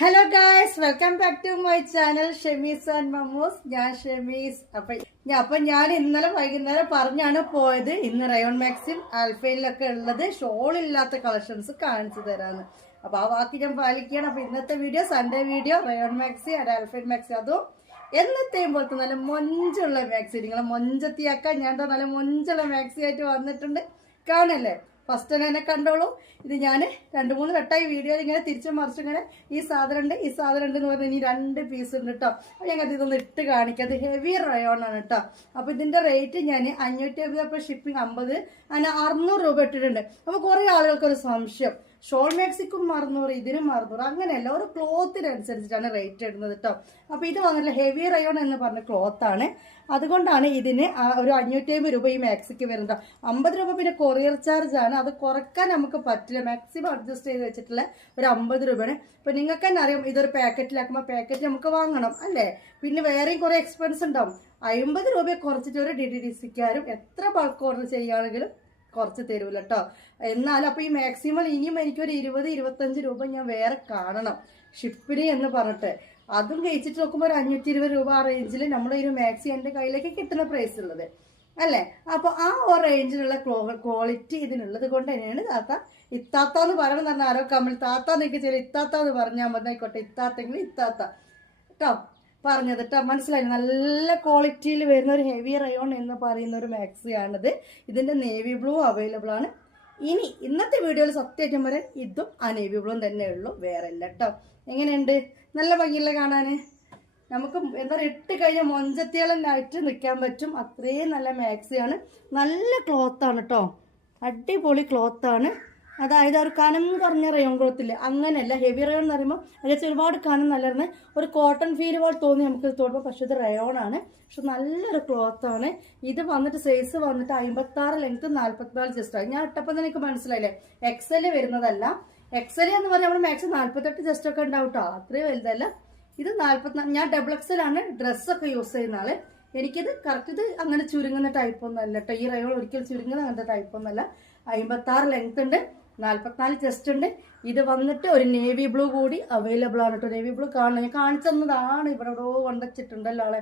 Hello guys, welcome back to my channel Shemees and Mammoos. ഞാൻ ഷെമീസ്. അപ്പൊ ഞാൻ ഇന്നലെ വൈകുന്നേരം പറഞ്ഞാണ് പോയത്. ഇന്ന് റയോൺ മാക്സിൽ ആൽഫയിലൊക്കെ ഉള്ളത് ഷോൾ ഇല്ലാത്ത കളക്ഷൻസ് കാണിച്ചു തരാന്ന്. അപ്പൊ ആ വാക്ക് ഞാൻ പാലിക്കുകയാണ്. അപ്പൊ ഇന്നത്തെ video Sunday video rayon maxi Alphine maxi, അതും എന്നത്തെയും പോലത്തെ നല്ല മൊഞ്ചുള്ള മാക്സി. നിങ്ങളെ മൊഞ്ചത്തിയാക്കാൻ ഞാൻ നല്ല മൊഞ്ചുള്ള മാക്സി ആയിട്ട് വന്നിട്ടുണ്ട്. കാണല്ലേ, ഫസ്റ്റ് തന്നെ കണ്ടോളൂ. ഇത് ഞാൻ 2-3 വട്ടമായി വീഡിയോയിൽ ഇങ്ങനെ തിരിച്ചു മറിച്ചു ഇങ്ങനെ ഈ സാധനം ഉണ്ട് എന്ന് പറഞ്ഞാൽ ഇനി 2 പീസ് ഉണ്ട് കേട്ടോ. അപ്പോൾ ഞങ്ങൾക്ക് ഇതൊന്ന് ഇട്ട് കാണിക്കാം. അത് ഹെവി റയോൺ ആണ് കേട്ടോ. അപ്പോൾ ഇതിൻ്റെ റേറ്റ് ഞാൻ 550, ഷിപ്പിംഗ് 50, അങ്ങനെ 600 രൂപ ഇട്ടിട്ടുണ്ട്. അപ്പോൾ കുറേ ആളുകൾക്കൊരു സംശയം, ഷോൾ മാക്സിക്കും 600, ഇതിനും 600, അങ്ങനെയല്ല, ഒരു ക്ലോത്തിനനുസരിച്ചിട്ടാണ് റേറ്റ് ഇടുന്നത് കേട്ടോ. അപ്പോൾ ഇത് വന്നിട്ടുള്ള ഹെവി റയോൺ എന്ന് പറഞ്ഞ ക്ലോത്താണ്. അതുകൊണ്ടാണ് ഇതിന് ഒരു 550 രൂപ ഈ മാക്സിക്ക് വരുന്നത്. 50 രൂപ പിന്നെ കൊറിയർ ചാർജ് ആണ്. അത് കുറക്കാൻ നമുക്ക് പറ്റില്ല. മാക്സിമം അഡ്ജസ്റ്റ് ചെയ്ത് വെച്ചിട്ടുള്ള ഒരു 50 രൂപയാണ്. ഇപ്പം നിങ്ങൾക്ക് തന്നെ അറിയാം, ഇതൊരു പാക്കറ്റിലാക്കുമ്പോൾ പാക്കറ്റ് നമുക്ക് വാങ്ങണം അല്ലേ. പിന്നെ വേറെയും കുറേ എക്സ്പെൻസ് ഉണ്ടാവും. 50 രൂപ കുറച്ചിട്ട് ഒരു DTDCക്കാരും എത്ര ബൾക്ക് ഓർഡർ ചെയ്യുകയാണെങ്കിലും കുറച്ച് തരൂല കേട്ടോ. എന്നാലും അപ്പോൾ ഈ മാക്സിമം ഇനിയും എനിക്കൊരു 20-25 രൂപ ഞാൻ വേറെ കാണണം ഷിപ്പിന് എന്ന് പറഞ്ഞിട്ട്. അതും കഴിച്ചിട്ട് നോക്കുമ്പോൾ ഒരു 520 രൂപ ആ റേഞ്ചിൽ നമ്മുടെ ഒരു മാക്സി എൻ്റെ കയ്യിലേക്ക് കിട്ടുന്ന പ്രൈസ് ഉള്ളത് അല്ലേ. അപ്പോൾ ആ റേഞ്ചിലുള്ള ക്വാളിറ്റി ഇതിനുള്ളത് കൊണ്ട് തന്നെയാണ് ഇത്താത്ത എന്ന് പറയണമെന്ന് പറഞ്ഞാൽ ആരോ കമ്മിൽ താത്ത എന്നൊക്കെ ചില ഇത്താത്ത എന്ന് പറഞ്ഞാൽ മതിയായിക്കോട്ടെ. ഇത്താത്തെങ്കിലും ഇത്താത്ത കേട്ടോ പറഞ്ഞത് കേട്ടോ, മനസ്സിലായി. നല്ല ക്വാളിറ്റിയിൽ വരുന്ന ഒരു ഹെവി റയോൺ എന്ന് പറയുന്ന ഒരു മാക്സിയാണിത്. ഇതിൻ്റെ നേവി ബ്ലൂ അവൈലബിൾ ആണ്. ഇനി ഇന്നത്തെ വീഡിയോയിൽ സത്യമായിട്ടും പറയാൻ ഇതും ആ നേവി ബ്ലൂ തന്നെ ഉള്ളൂ, വേറെ ഇല്ല കേട്ടോ. എങ്ങനെയുണ്ട്? നല്ല ഭംഗിയില്ല കാണാൻ. നമുക്ക് എന്താ പറയുക, ഇട്ട് കഴിഞ്ഞാൽ മൊഞ്ചത്തികളായിട്ട് നിൽക്കാൻ പറ്റും. അത്രയും നല്ല മാക്സിയാണ്. നല്ല ക്ലോത്താണ് കേട്ടോ, അടിപൊളി ക്ലോത്താണ്. അതായത് ഒരു കനം കുറഞ്ഞ റയോൺ ക്ലോത്തില്ല, അങ്ങനെയല്ല. ഹെവി റയോൺ എന്ന് പറയുമ്പോൾ അതിനകത്ത് ഒരുപാട് കനം നല്ലതാണ്. ഒരു കോട്ടൺ ഫീൽ പോലെ തോന്നി നമുക്ക് തോന്നുമ്പോൾ, പക്ഷെ ഇത് റയോൺ ആണ്. പക്ഷെ നല്ലൊരു ക്ലോത്താണ്. ഇത് വന്നിട്ട് സൈസ് വന്നിട്ട് 56 ലെങ്ത്, 44 ചെസ്റ്റ്. ഞാൻ ഇട്ടപ്പോൾ തന്നെ എനിക്ക് മനസ്സിലായില്ലേ, XL വരുന്നതല്ല. XL എന്ന് പറഞ്ഞാൽ നമ്മൾ മാക്സിമം 48 ചെസ്റ്റ് ഒക്കെ ഉണ്ടാവും കേട്ടോ, അത്രയും വലുതല്ല. ഇത് 44. ഞാൻ XXL ആണ് ഡ്രസ്സൊക്കെ യൂസ് ചെയ്യുന്ന ആള്. എനിക്കിത് കറക്റ്റ് ഇത് അങ്ങനെ ചുരുങ്ങുന്ന ടൈപ്പൊന്നും അല്ല കേട്ടോ. ഈ റയോൺ ഒരിക്കലും ചുരുങ്ങുന്ന അങ്ങനത്തെ ടൈപ്പൊന്നും അല്ല. 56 ലെങ്ത് ഉണ്ട്, 44 ചെസ്റ്റ് ഉണ്ട്. ഇത് വന്നിട്ട് ഒരു നേവി ബ്ലൂ കൂടി അവൈലബിൾ ആണ് കേട്ടോ. നേവി ബ്ലൂ കാണണം, ഞാൻ കാണിച്ചു തന്നതാണ്. ഇവിടെ എവിടെയോ കൊണ്ടുവച്ചിട്ടുണ്ടല്ലോ ആളെ.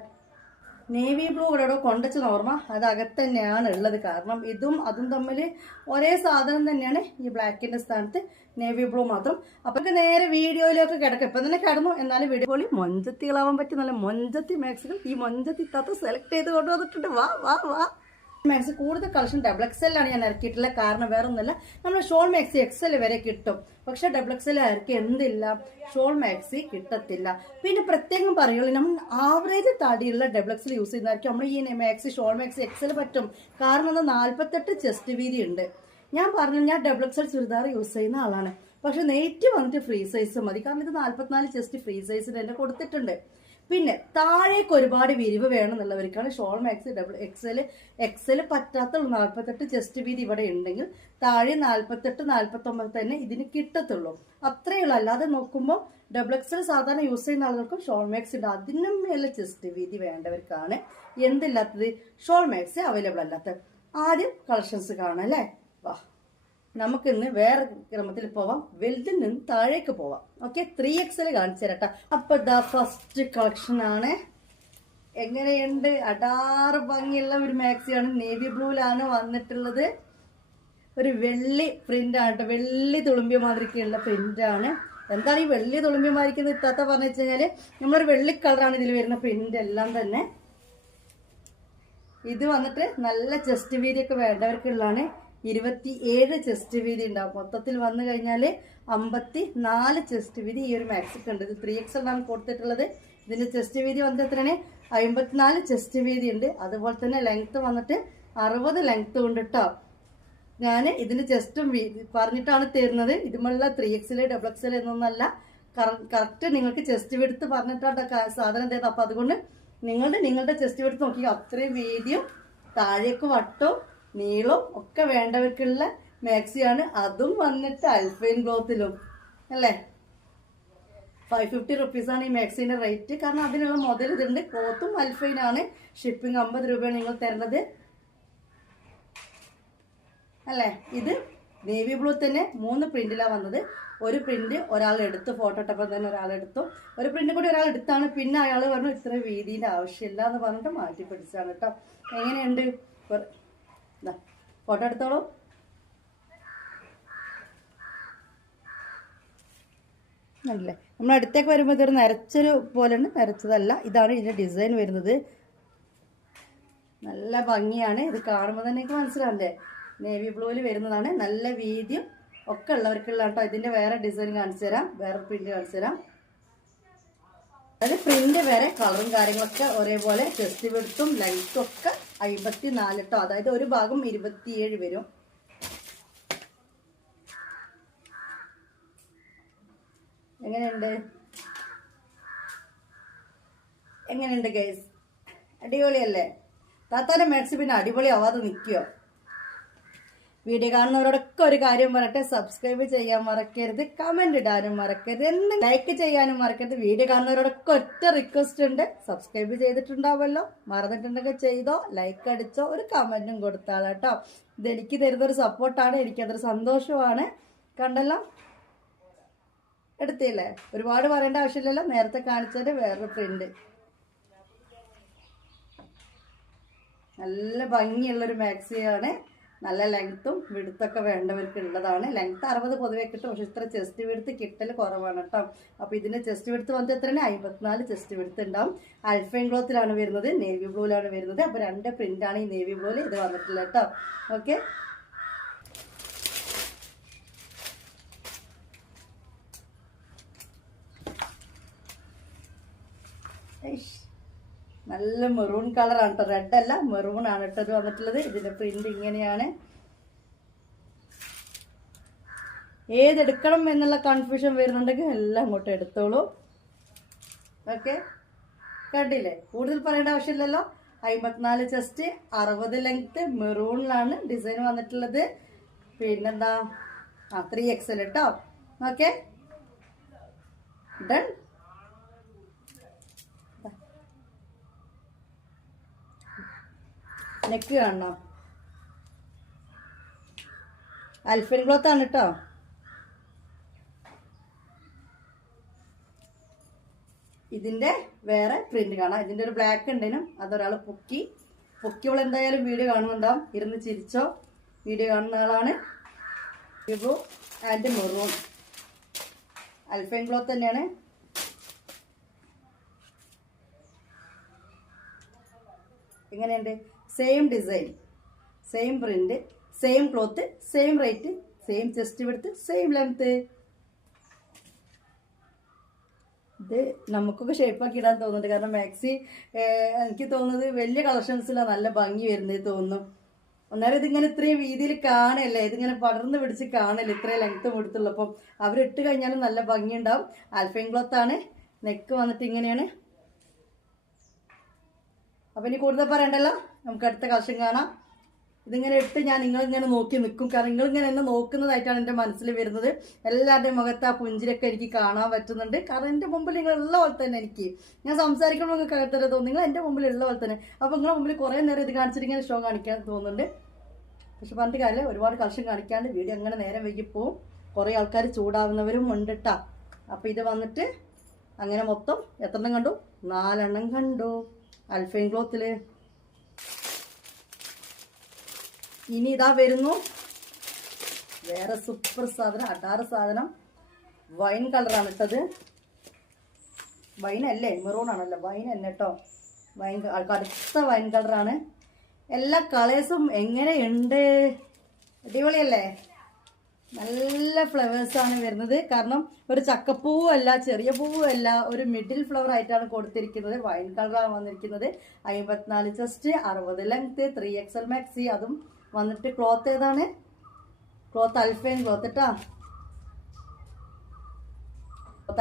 നേവി ബ്ലൂ ഇവിടെ എവിടെയോ കൊണ്ടുവച്ചത് ഓർമ്മ, അത് അകത്ത് തന്നെയാണ് ഉള്ളത്. കാരണം ഇതും അതും തമ്മിൽ ഒരേ സാധനം തന്നെയാണ്. ഈ ബ്ലാക്കിന്റെ സ്ഥാനത്ത് നേവി ബ്ലൂ മാത്രം. അപ്പൊ നേരെ വീഡിയോയിലൊക്കെ കിടക്കും. ഇപ്പം തന്നെ കിടന്നു. എന്നാലും വീഡിയോ പോലെ മൊഞ്ചത്തികളാവാൻ പറ്റും നല്ല മൊഞ്ചത്തി മാക്സികൾ ഈ മൊഞ്ചത്തി തത്ത് സെലക്ട് ചെയ്ത് കൊണ്ടുവന്നിട്ടുണ്ട്. വാ വാ വാ മാക്സി കൂടുതൽ കളക്ഷൻ XXL ആണ് ഞാൻ ഇറക്കിയിട്ടുള്ളത്. കാരണം വേറെ ഒന്നുമല്ല, നമ്മൾ ഷോൾ മാക്സി XL വരെ കിട്ടും. പക്ഷെ XXL ഇറക്കി എന്തില്ല, ഷോൾ മാക്സി കിട്ടത്തില്ല. പിന്നെ പ്രത്യേകം പറയുള്ളൂ, നമ്മൾ ആവറേജ് തടിയുള്ള XXL യൂസ് ചെയ്യുന്നതായിരിക്കും നമ്മൾ ഈ മാക്സി ഷോൾ മാക്സി XL പറ്റും. കാരണം അത് 48 ചെസ്റ്റ് വീതി ഉണ്ട്. ഞാൻ പറഞ്ഞു, ഞാൻ XXL ചുരിദാർ യൂസ് ചെയ്യുന്ന ആളാണ്. പക്ഷെ നെറ്റ് വന്നിട്ട് ഫ്രീ സൈസ് മതി. കാരണം ഇത് 44 ചെസ്റ്റ് ഫ്രീ സൈസിൽ തന്നെ കൊടുത്തിട്ടുണ്ട്. പിന്നെ താഴേക്ക് ഒരുപാട് വിരിവ് വേണമെന്നുള്ളവർക്കാണ് ഷോൾ മാക്സി XL പറ്റാത്തുള്ളൂ. 48 ചെസ്റ്റ് വീതി ഇവിടെ ഉണ്ടെങ്കിൽ താഴെ 48-49 തന്നെ ഇതിന് കിട്ടത്തുള്ളൂ. അത്രയേ ഉള്ളൂ. അല്ലാതെ നോക്കുമ്പോൾ XXL സാധാരണ യൂസ് ചെയ്യുന്ന ആളുകൾക്കും ഷോൾ മാക്സി ഉണ്ട്. അതിനും മേലെ ചെസ്റ്റ് വീതി വേണ്ടവർക്കാണ് എന്തില്ലാത്തത്, ഷോൾ മാക്സി അവൈലബിൾ അല്ലാത്തത്. ആദ്യം കളക്ഷൻസ് കാണാം അല്ലേ. വാ, നമുക്കിന്ന് വേറെ ക്രമത്തിൽ പോവാം. വലുതിൽ നിന്ന് താഴേക്ക് പോവാം. ഓക്കെ, 3XL കാണിച്ചു തരട്ടെ. അപ്പൊ ദാ ഫസ്റ്റ് കളക്ഷൻ ആണ്. എങ്ങനെയുണ്ട്? അടാറ് ഭംഗിയുള്ള ഒരു മാക്സിയാണ്. നേവി ബ്ലൂലാണ് വന്നിട്ടുള്ളത്. ഒരു വെള്ളി പ്രിന്റ് ആണ് കേട്ടോ, വെള്ളി തുളുമ്പിയ മാതിരിക്കുള്ള പ്രിന്റ് ആണ്. എന്താണ് ഈ വെള്ളി തുളുമ്പിയ മാതിരിക്കുന്ന ഇത്താത്ത പറഞ്ഞു വെച്ച് കഴിഞ്ഞാല്, നമ്മളൊരു വെള്ളി കളറാണ് ഇതിൽ വരുന്ന പ്രിന്റ് എല്ലാം തന്നെ. ഇത് വന്നിട്ട് നല്ല ചെസ്റ്റ് വീതിയൊക്കെ വേണ്ടവർക്കുള്ളതാണ്. 27 ചെസ്റ്റ് വീതി ഉണ്ടാവും. മൊത്തത്തിൽ വന്നു കഴിഞ്ഞാൽ 54 ചെസ്റ്റ് വീതി ഈ ഒരു മാക്സിക്ക് ഉണ്ട്. ഇത് 3XL ആണ് കൊടുത്തിട്ടുള്ളത്. ഇതിന്റെ ചെസ്റ്റ് വീതി വന്നിട്ട് എത്രയാണ്? 54 ചെസ്റ്റ് വീതി ഉണ്ട്. അതുപോലെ തന്നെ ലെങ്ത് വന്നിട്ട് 60 ലെങ്ത് ഉണ്ട് കേട്ടോ. ഞാൻ ഇതിന്റെ ചെസ്റ്റും പറഞ്ഞിട്ടാണ് തരുന്നത്. ഇതുമുള്ള 3XL XXL എന്നൊന്നല്ല, കറക്റ്റ് നിങ്ങൾക്ക് ചെസ്റ്റ് വെടുത്ത് പറഞ്ഞിട്ടാണ് സാധനം തരുന്നത്. അപ്പൊ അതുകൊണ്ട് നിങ്ങളുടെ ചെസ്റ്റ് വെടുത്ത് നോക്കി, അത്രയും വീതിയും താഴേക്ക് വട്ടവും നീളവും ഒക്കെ വേണ്ടവർക്കുള്ള മാക്സിയാണ്. അതും വന്നിട്ട് ആൽഫൈൻ ക്ലോത്തിലും അല്ലേ. 550 റുപ്പീസാണ് ഈ മാക്സിന്റെ റേറ്റ്. കാരണം അതിനുള്ള മുതൽ ഇതുണ്ട്. ക്ലോത്തും ആൽഫൈൻ ആണ്. ഷിപ്പിംഗ് 50 രൂപയാണ് നിങ്ങൾ തരുന്നത് അല്ലേ. ഇത് നേവി ബ്ലൂ തന്നെ 3 പ്രിന്റിലാണ് വന്നത്. ഒരു പ്രിന്റ് ഒരാൾ എടുത്തു, ഫോട്ടോ ഇട്ടപ്പോൾ തന്നെ ഒരാളെടുത്തു. ഒരു പ്രിന്റ് കൂടി ഒരാൾ എടുത്താണ്. പിന്നെ അയാൾ പറഞ്ഞു ഇത്ര വീതിൻ്റെ ആവശ്യമില്ല എന്ന് പറഞ്ഞിട്ട് മാറ്റി പിടിച്ചാണ് കേട്ടോ. എങ്ങനെയുണ്ട്? ഫോട്ടോ എടുത്തോളൂ. അല്ലേ, നമ്മൾ അടുത്തേക്ക് വരുമ്പോൾ ഇതൊരു നരച്ചൊരു പോലെയാണ്. നരച്ചതല്ല, ഇതാണ് ഇതിൻ്റെ ഡിസൈൻ വരുന്നത്. നല്ല ഭംഗിയാണ്. ഇത് കാണുമ്പോൾ തന്നെ എനിക്ക് മനസ്സിലാവണ്ടേ, നേവി ബ്ലൂവിൽ വരുന്നതാണ്. നല്ല വീതിയും ഒക്കെ ഉള്ളവർക്കുള്ള കേട്ടോ. ഇതിൻ്റെ വേറെ ഡിസൈൻ കാണിച്ചു തരാം, വേറെ പ്രിന്റ് കാണിച്ചു തരാം. അതായത് പ്രിന്റ് വേറെ, കളറും കാര്യങ്ങളൊക്കെ ഒരേപോലെ. ചെസ്റ്റ് വിഡ്ത്തും ലെങ്ത്തും ഒക്കെ 54 കേട്ടോ. അതായത് ഒരു ഭാഗം 27 വരും. എങ്ങനെയുണ്ട് ഗൈസ്? അടിപൊളിയല്ലേ? താത്താൻ്റെ മാക്സി പിന്നെ അടിപൊളി ആവാതെ നിൽക്കുമോ? വീഡിയോ കാണുന്നവരോടൊക്കെ ഒരു കാര്യം പറയട്ടെ, സബ്സ്ക്രൈബ് ചെയ്യാൻ മറക്കരുത്, കമന്റ് ഇടാനും മറക്കരുത്, എന്തും ലൈക്ക് ചെയ്യാനും മറക്കരുത്. വീഡിയോ കാണുന്നവരോടൊക്കെ ഒറ്റ റിക്വസ്റ്റ് ഉണ്ട്, സബ്സ്ക്രൈബ് ചെയ്തിട്ടുണ്ടാവുമല്ലോ, മറന്നിട്ടുണ്ടെങ്കിൽ ചെയ്തോ, ലൈക്ക് അടിച്ചോ, ഒരു കമന്റും കൊടുത്താളാട്ടോ. ഇതെനിക്ക് തരുന്നൊരു സപ്പോർട്ടാണ്, എനിക്കതൊരു സന്തോഷമാണ്. കണ്ടല്ലോ, എടുത്തില്ലേ? ഒരുപാട് പറയേണ്ട ആവശ്യമില്ലല്ലോ, നേരത്തെ കാണിച്ചത് വേറൊരു പ്രിന്റ്. നല്ല ഭംഗിയുള്ളൊരു മാക്സിയാണ്. നല്ല ലെങ്ത്തും വിടുത്തൊക്കെ വേണ്ടവർക്ക് ഉള്ളതാണ്. ലെങ്ത്ത് 60 പൊതുവെ കിട്ടും, പക്ഷെ ഇത്ര ചെസ്റ്റ് വിടുത്ത് കിട്ടൽ കുറവാണ് കേട്ടോ. അപ്പോൾ ഇതിൻ്റെ ചെസ്റ്റ് വിടുത്ത് വന്നിട്ട് എത്രയാണ്? 54 ചെസ്റ്റ് വിടുത്ത് ഉണ്ടാവും. അൽഫൈൻ ക്ലോത്തിലാണ് വരുന്നത്, നേവി ബ്ലൂവിലാണ് വരുന്നത്. അപ്പോൾ 2 പ്രിൻ്റാണ് ഈ നേവി ബ്ലൂവിൽ ഇത് വന്നിട്ടുള്ളത് കേട്ടോ. ഓക്കെ, നല്ല മെറൂൺ കളറാണ് കേട്ടോ, റെഡ് അല്ല മെറൂൺ ആണ് കേട്ടോ ഇത് വന്നിട്ടുള്ളത്. ഇതിൻ്റെ പ്രിന്റ് ഇങ്ങനെയാണ്. ഏതെടുക്കണം എന്നുള്ള കൺഫ്യൂഷൻ വരുന്നുണ്ടെങ്കിൽ എല്ലാം അങ്ങോട്ട് എടുത്തോളൂ. ഓക്കെ, കണ്ടില്ലേ? കൂടുതൽ പറയേണ്ട ആവശ്യമില്ലല്ലോ. 54 ചെസ്റ്റ്, 60 ലെങ്ത്ത്, മെറൂണിലാണ് ഡിസൈൻ വന്നിട്ടുള്ളത്. പിന്നെന്താ, 3XL കേട്ടോ. Okay, done. നെക്ക് കാണണോ? അൽഫൈൻ ക്ലോത്ത് ആണ് കേട്ടോ. ഇതിൻ്റെ വേറെ പ്രിന്റ് കാണാം. ഇതിൻ്റെ ഒരു ബ്ലാക്ക് ഉണ്ടേനും അതൊരാൾ പൊക്കിയവൾ എന്തായാലും വീഡിയോ കാണുന്നുണ്ടാവും. ഇരുന്ന് ചിരിച്ചോ, വീഡിയോ കാണുന്ന ആളാണ്. ബ്ലൂ ആൻഡ് മെറൂൺ അൽഫൈൻ ക്ലോത്ത് തന്നെയാണ്. എങ്ങനെയുണ്ട്? Same design, same print, same cloth, same rate, same chest width, same length. ഇത് നമുക്കൊക്കെ ഷേപ്പാക്കി ഇടാൻ തോന്നുന്നുണ്ട്. കാരണം മാക്സി എനിക്ക് തോന്നുന്നത് വലിയ കളക്ഷൻസിലാണ് നല്ല ഭംഗി വരുന്നത് തോന്നുന്നു. ഒന്നേരം ഇതിങ്ങനെ ഇത്രയും വീതിയിൽ കാണല്ലേ, ഇതിങ്ങനെ പടർന്ന് പിടിച്ച് കാണല്ലേ ഇത്രയും ലെങ്ത്ത് കൊടുത്തുള്ളപ്പം. അവരിട്ട് കഴിഞ്ഞാലും നല്ല ഭംഗി ഉണ്ടാവും. അൽഫൈൻ ക്ലോത്താണ്. നെക്ക് വന്നിട്ട് ഇങ്ങനെയാണ്. അപ്പം ഇനി കൂടുതൽ പറയണ്ടല്ലോ, നമുക്ക് അടുത്ത കളക്ഷൻ കാണാം. ഇതിങ്ങനെ ഇട്ട് ഞാൻ നിങ്ങളിങ്ങനെ നോക്കി നിൽക്കും. കാരണം നിങ്ങളിങ്ങനെ എന്നെ നോക്കുന്നതായിട്ടാണ് എൻ്റെ മനസ്സിൽ വരുന്നത്. എല്ലാവരുടെയും മുഖത്ത് ആ പുഞ്ചിരൊക്കെ എനിക്ക് കാണാൻ പറ്റുന്നുണ്ട്. കാരണം എൻ്റെ മുമ്പിൽ നിങ്ങളുള്ള പോലെ തന്നെ ഞാൻ സംസാരിക്കുമ്പോൾ നിങ്ങൾക്ക് അകത്തന്നെ തോന്നും നിങ്ങൾ എൻ്റെ മുമ്പിലുള്ള പോലെ തന്നെ. അപ്പോൾ നിങ്ങളുടെ മുമ്പിൽ കുറേ നേരം ഇത് കാണിച്ചിട്ട് ഇങ്ങനെ ഷോ കാണിക്കാൻ തോന്നുന്നുണ്ട്. പക്ഷെ പറഞ്ഞിട്ട് കാര്യമില്ല, ഒരുപാട് കളക്ഷൻ കാണിക്കാണ്ട് വീഡിയോ അങ്ങനെ നേരം വൈകിപ്പോവും. കുറേ ആൾക്കാർ ചൂടാവുന്നവരും ഉണ്ട് കേട്ടോ. അപ്പോൾ ഇത് വന്നിട്ട് അങ്ങനെ മൊത്തം എത്രണ്ണം കണ്ടു? 4 എണ്ണം കണ്ടു അൽഫൈൻ ക്ലോത്തിൽ. ഇനി ഇതാ വരുന്നു വേറെ സൂപ്പർ സാധനം, അടാറ് സാധനം. വൈൻ കളറാണ് ഇട്ടത്. വൈനല്ലേ, മെറൂൺ ആണല്ലോ, വൈൻ തന്നെ കേട്ടോ. വൈൻ കടുത്ത വൈൻ കളറാണ്. എല്ലാ കളേഴ്സും എങ്ങനെയുണ്ട്? അടിപൊളിയല്ലേ? നല്ല ഫ്ലവേഴ്സാണ് വരുന്നത്. കാരണം ഒരു ചക്കപ്പൂവും അല്ല, ചെറിയ പൂവും അല്ല, ഒരു മിഡിൽ ഫ്ലവർ ആയിട്ടാണ് കൊടുത്തിരിക്കുന്നത്. വൈൻ കളറാണ് വന്നിരിക്കുന്നത്. 54 ചെസ്റ്റ്, 60 ലെങ്ത്ത്, 3XL മാക്സി. അതും വന്നിട്ട് ക്ലോത്ത് ഏതാണ്? ക്ലോത്ത് അൽഫൈൻ ക്ലോത്ത് കേട്ടോ.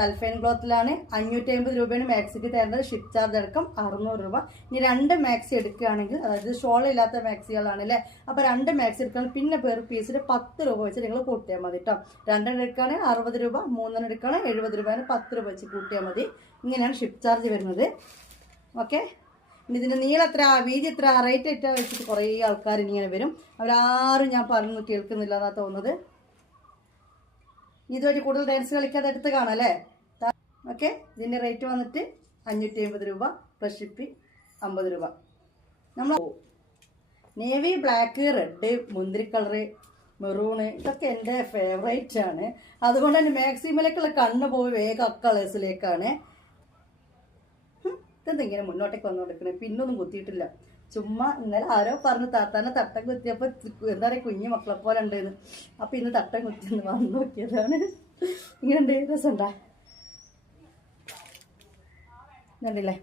അൽഫൈൻ ക്ലോത്തിലാണ്. 550 രൂപയാണ് മാക്സിക്ക് തരേണ്ടത്. ഷിപ്പ് ചാർജ് അടക്കം 600 രൂപ. ഇനി 2 മാക്സി എടുക്കുകയാണെങ്കിൽ, അതായത് ഷോൾ ഇല്ലാത്ത മാക്സികളാണ് അല്ലേ, അപ്പോൾ 2 മാക്സി എടുക്കുകയാണെങ്കിൽ പിന്നെ പേർ പീസിൽ 10 രൂപ വെച്ച് നിങ്ങൾ കൂട്ടിയാൽ മതി കേട്ടോ. 2 എടുക്കുകയാണെങ്കിൽ 60 രൂപ, 3 എടുക്കുകയാണെങ്കിൽ 70 രൂപ, 10 രൂപ വെച്ച് കൂട്ടിയാൽ മതി. ഇങ്ങനെയാണ് ഷിപ്പ് ചാർജ് വരുന്നത്. ഓക്കെ, ഇനി ഇതിൻ്റെ നീളം എത്ര, വീതി എത്ര, റേറ്റ് എത്ര വെച്ചിട്ട് കുറേ ആൾക്കാർ ഇങ്ങനെ വരും. അവരാരും ഞാൻ പറഞ്ഞു കേൾക്കുന്നില്ല എന്നാണ് തോന്നുന്നത്. ഇതുവരെ കൂടുതൽ ഡാൻസ് കളിക്കാതെ എടുത്ത് കാണാം അല്ലേ? ഓക്കെ. ഇതിൻ്റെ റേറ്റ് വന്നിട്ട് 550 രൂപ പ്ലസ് ഷിപ്പിംഗ് 50 രൂപ. നമ്മൾ നേവി, ബ്ലാക്ക്, റെഡ്, മുന്തിരി കളറ്, മെറൂണ് ഇതൊക്കെ എൻ്റെ ഫേവറേറ്റ് ആണ്. അതുകൊണ്ട് തന്നെ മാക്സിമലേക്കുള്ള കണ്ണ് പോയി വേഗം കളേഴ്സിലേക്കാണ്. ഇതെന്തെങ്കിലും മുന്നോട്ടേക്ക് വന്നു കൊടുക്കണേ. പിന്നൊന്നും കുത്തിയിട്ടില്ല. ചുമ്മാ ഇന്നലെ ആരോ പറഞ്ഞ് താത്താനെ തട്ടം കുത്തിയപ്പോൾ എന്താ പറയുക കുഞ്ഞു മക്കളെ പോലെ ഉണ്ടെന്ന്. അപ്പം ഇന്ന് തട്ടം കുത്തിയെന്ന് വന്നു നോക്കിയതാണ്. ഇങ്ങനെ ഉണ്ട്, രസമുണ്ടാ? കണ്ടില്ലേ?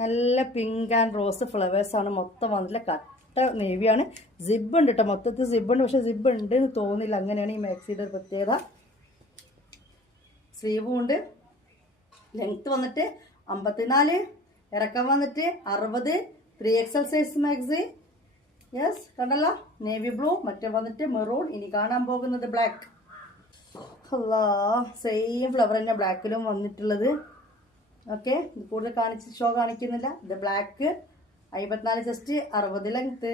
നല്ല പിങ്ക് ആൻഡ് റോസ് ഫ്ലവേഴ്സാണ് മൊത്തം വന്നില്ല. കട്ട നേവിയാണ്. സിബ് ഉണ്ട് കേട്ടോ, മൊത്തത്തിൽ സിബ് ഉണ്ട്. പക്ഷെ സിബ് ഉണ്ട് എന്ന് തോന്നില്ല. അങ്ങനെയാണ് ഈ മാക്സിയുടെ ഒരു പ്രത്യേകത. സ്ലീവും ഉണ്ട്. ലെങ്ത്ത് വന്നിട്ട് 54, ഇറക്കം വന്നിട്ട് 60, 3XL സൈസ് മാക്സി. യെസ്, കണ്ടല്ലോ? നേവി ബ്ലൂ, മറ്റേ വന്നിട്ട് മെറൂൺ. ഇനി കാണാൻ പോകുന്നത് ബ്ലാക്ക്. അല്ലാ, സെയിം ഫ്ലവർ തന്നെ ബ്ലാക്കിലും വന്നിട്ടുള്ളത്. ഓക്കെ, ഇത് കൂടുതൽ ഷോ കാണിക്കുന്നില്ല. ഇത് ബ്ലാക്ക് 54 ചെസ്റ്റ്, 60 ലെങ്ത്ത്.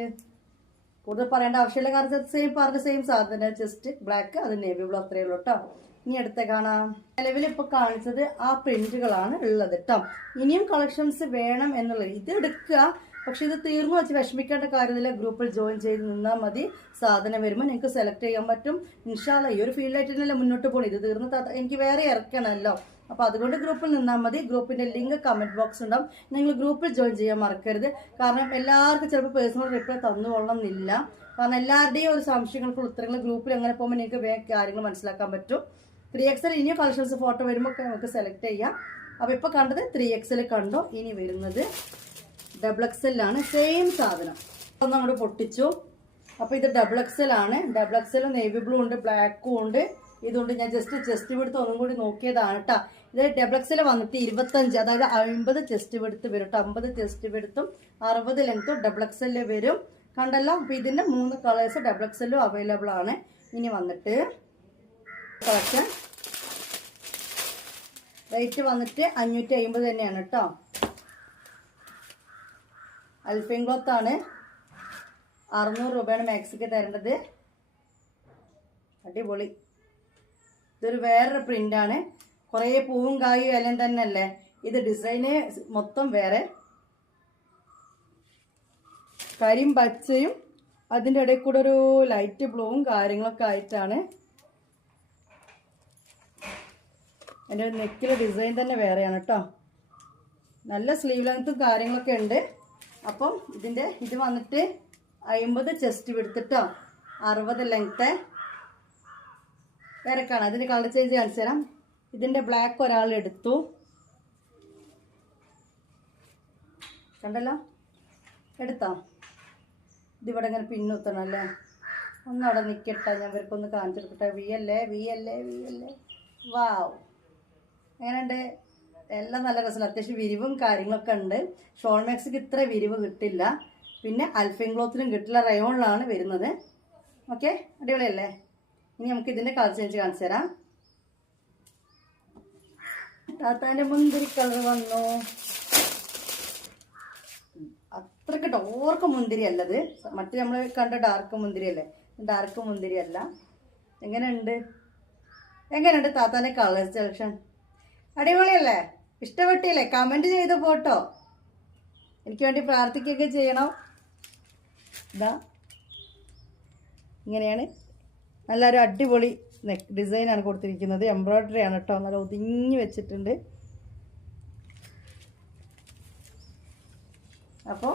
കൂടുതൽ പറയേണ്ട ആവശ്യമില്ല, കാരണം സെയിം സാധനം. ചെസ്റ്റ് ബ്ലാക്ക്, അത് നേവി ബ്ലൂ, അത്രയേ ഉള്ളൂ കേട്ടോ. ഇനി അടുത്ത കാണാം. നിലവിൽ ഇപ്പോൾ കാണിച്ചത് ആ പ്രിന്റുകളാണ് ഉള്ളത് കേട്ടോ. ഇനിയും കളക്ഷൻസ് വേണം എന്നുള്ളത്. ഇത് എടുക്കുക, പക്ഷെ ഇത് തീർന്നു വെച്ച് വിഷമിക്കേണ്ട കാര്യമില്ല. ഗ്രൂപ്പിൽ ജോയിൻ ചെയ്ത് നിന്നാൽ മതി. സാധനം വരുമ്പോൾ നിങ്ങൾക്ക് സെലക്ട് ചെയ്യാൻ പറ്റും. ഇൻഷാല്ല ഈ ഒരു ഫീൽഡായിട്ട് തന്നെയല്ലേ മുന്നോട്ട് പോകണം. ഇത് തീർന്ന് എനിക്ക് വേറെ ഇറക്കണമല്ലോ. അപ്പോൾ അതുകൊണ്ട് ഗ്രൂപ്പിൽ നിന്നാൽ മതി. ഗ്രൂപ്പിൻ്റെ ലിങ്ക് കമൻറ്റ് ബോക്സ് ഉണ്ടാവും. നിങ്ങൾ ഗ്രൂപ്പിൽ ജോയിൻ ചെയ്യാൻ മറക്കരുത്. കാരണം എല്ലാവർക്കും ചിലപ്പോൾ പേഴ്സണൽ റിപ്ലൈ തന്നുകൊള്ളണം എന്നില്ല. കാരണം എല്ലാവരുടെയും ഒരു സംശയങ്ങൾക്കുള്ള ഉത്തരങ്ങൾ ഗ്രൂപ്പിൽ അങ്ങനെ പോകുമ്പോൾ നിങ്ങൾക്ക് വേഗം കാര്യങ്ങൾ മനസ്സിലാക്കാൻ പറ്റും. 3XL ഇനിയും കളക്ഷൻസ് ഫോട്ടോ വരുമ്പോൾ നമുക്ക് സെലക്ട് ചെയ്യാം. അപ്പോൾ ഇപ്പോൾ കണ്ടത് 3XL കണ്ടോ. ഇനി വരുന്നത് XXL ആണ്. സെയിം സാധനം ഒന്ന് അങ്ങോട്ട് പൊട്ടിച്ചു. അപ്പോൾ ഇത് XXL ആണ്. XXL നേവി ബ്ലൂ ഉണ്ട്, ബ്ലാക്കും ഉണ്ട്. ഇതുകൊണ്ട് ഞാൻ ചെസ്റ്റ് വിടുത്ത് ഒന്നും കൂടി നോക്കിയതാണ് കേട്ടോ. ഇത് XXL വന്നിട്ട് 25, അതായത് 50 ചെസ്റ്റ് വിടുത്ത് വരും കേട്ടോ. 50 ചെസ്റ്റ് വിടുത്തും 60 ലെങ്ത്തും XXL വരും. കണ്ടല്ലോ? അപ്പോൾ ഇതിൻ്റെ 3 കളേഴ്സ് XXL അവൈലബിൾ ആണ്. ഇനി വന്നിട്ട് കളക്ഷൻ റേറ്റ് വന്നിട്ട് 550 തന്നെയാണ് കേട്ടോ. അൽഫൈൻ ക്ലോത്ത് ആണ്. 600 രൂപയാണ് മാക്സിക്ക് തരേണ്ടത്. അടിപൊളി. ഇതൊരു വേറൊരു പ്രിൻ്റാണ്. കുറേ പൂവും കായും എല്ലാം തന്നെ അല്ലേ. ഇത് ഡിസൈന് മൊത്തം വേറെ. കരിയും പച്ചയും അതിൻ്റെ ഇടയിൽ കൂടെ ഒരു ലൈറ്റ് ബ്ലൂവും കാര്യങ്ങളൊക്കെ ആയിട്ടാണ്. എൻ്റെ നെക്കിലെ ഡിസൈൻ തന്നെ വേറെയാണ് കേട്ടോ. നല്ല സ്ലീവ് ലെങ്ത്തും കാര്യങ്ങളൊക്കെ ഉണ്ട്. അപ്പം ഇത് വന്നിട്ട് 50 ചെസ്റ്റ് വിടുത്തിട്ടോ, 60 ലെങ്ത്ത്. വേറെ കാണാം. അതിൻ്റെ കളർ ചേഞ്ച് കാണിച്ചു തരാം. ഇതിൻ്റെ ബ്ലാക്ക് ഒരാൾ എടുത്തു, കണ്ടല്ലോ? എടുത്തോ? ഇതിവിടെ ഇങ്ങനെ പിന്നുത്തണം അല്ലേ? ഒന്നവിടെ നിൽക്കട്ടെ, ഞാൻ ഇവർക്കൊന്ന് കാണിച്ചെടുക്കട്ടെ. വി അല്ലേ. വാവ്, എങ്ങനെയുണ്ട്? എല്ലാം നല്ല രസമില്ല. അത്യാവശ്യം വിരിവും കാര്യങ്ങളൊക്കെ ഉണ്ട്. ഷോൾ മാക്സിക്ക് ഇത്ര വിരിവ് കിട്ടില്ല. പിന്നെ അൽഫൈൻ ക്ലോത്തിനും കിട്ടില്ല. റയോണിലാണ് വരുന്നത്. ഓക്കെ, അടിപൊളിയല്ലേ? ഇനി നമുക്ക് ഇതിൻ്റെ കളർ ചേഞ്ച് കാണിച്ചു തരാം. താത്താൻ്റെ മുന്തിരി കളർ വന്നു. അത്രക്ക് ഡോർക്ക് മുന്തിരി അല്ലത്. മറ്റേ നമ്മൾ കണ്ട ഡാർക്ക് മുന്തിരി അല്ലേ. ഡാർക്ക് മുന്തിരി അല്ല. എങ്ങനെയുണ്ട് താത്താൻ്റെ കളർ സെലക്ഷൻ? അടിപൊളിയല്ലേ? ഇഷ്ടപ്പെട്ടില്ലേ? കമൻറ്റ് ചെയ്ത് പോട്ടോ. എനിക്ക് വേണ്ടി പ്രാർത്ഥിക്കുകയൊക്കെ ചെയ്യണം. ഇതാ ഇങ്ങനെയാണ്. നല്ലൊരു അടിപൊളി നെക്ക് ഡിസൈനാണ് കൊടുത്തിരിക്കുന്നത്. എംബ്രോയ്ഡറി ആണ് കേട്ടോ. നല്ല ഒതുങ്ങി വെച്ചിട്ടുണ്ട്. അപ്പോൾ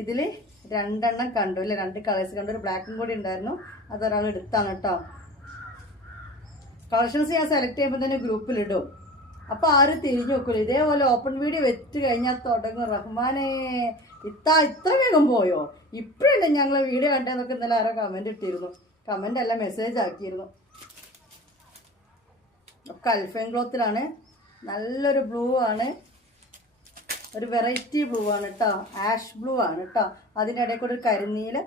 ഇതിൽ 2 എണ്ണം കണ്ടു അല്ലേ? 2 കളേഴ്സ് കണ്ടു. ഒരു ബ്ലാക്കും കൂടി ഉണ്ടായിരുന്നു. അതൊരാൾ എടുത്താണ് കേട്ടോ. കളക്ഷൻസ് ഞാൻ സെലക്ട് ചെയ്യുമ്പോൾ തന്നെ ഗ്രൂപ്പിലിടും. അപ്പോൾ ആരും തിരിഞ്ഞു നോക്കില്ല. ഇതേപോലെ ഓപ്പൺ വീഡിയോ വെച്ച് കഴിഞ്ഞാൽ തുടങ്ങും റഹ്മാനെ ഇത്ര വേഗം പോയോ, ഇപ്പോഴല്ലേ ഞങ്ങൾ വീഡിയോ കണ്ടതെന്നൊക്കെ ഇന്നലെ ആരോ കമൻറ്റ് ഇട്ടിരുന്നു. കമൻ്റ് അല്ല, മെസ്സേജ് ആക്കിയിരുന്നു. ഒക്കെ അൽഫൈൻ ക്ലോത്തിലാണ്. നല്ലൊരു ബ്ലൂ ആണ്. ഒരു വെറൈറ്റി ബ്ലൂ ആണ് കേട്ടോ. ആഷ് ബ്ലൂ ആണ് കേട്ടോ. അതിൻ്റെ ഇടയിൽ കൂടെ ഒരു കരിനീല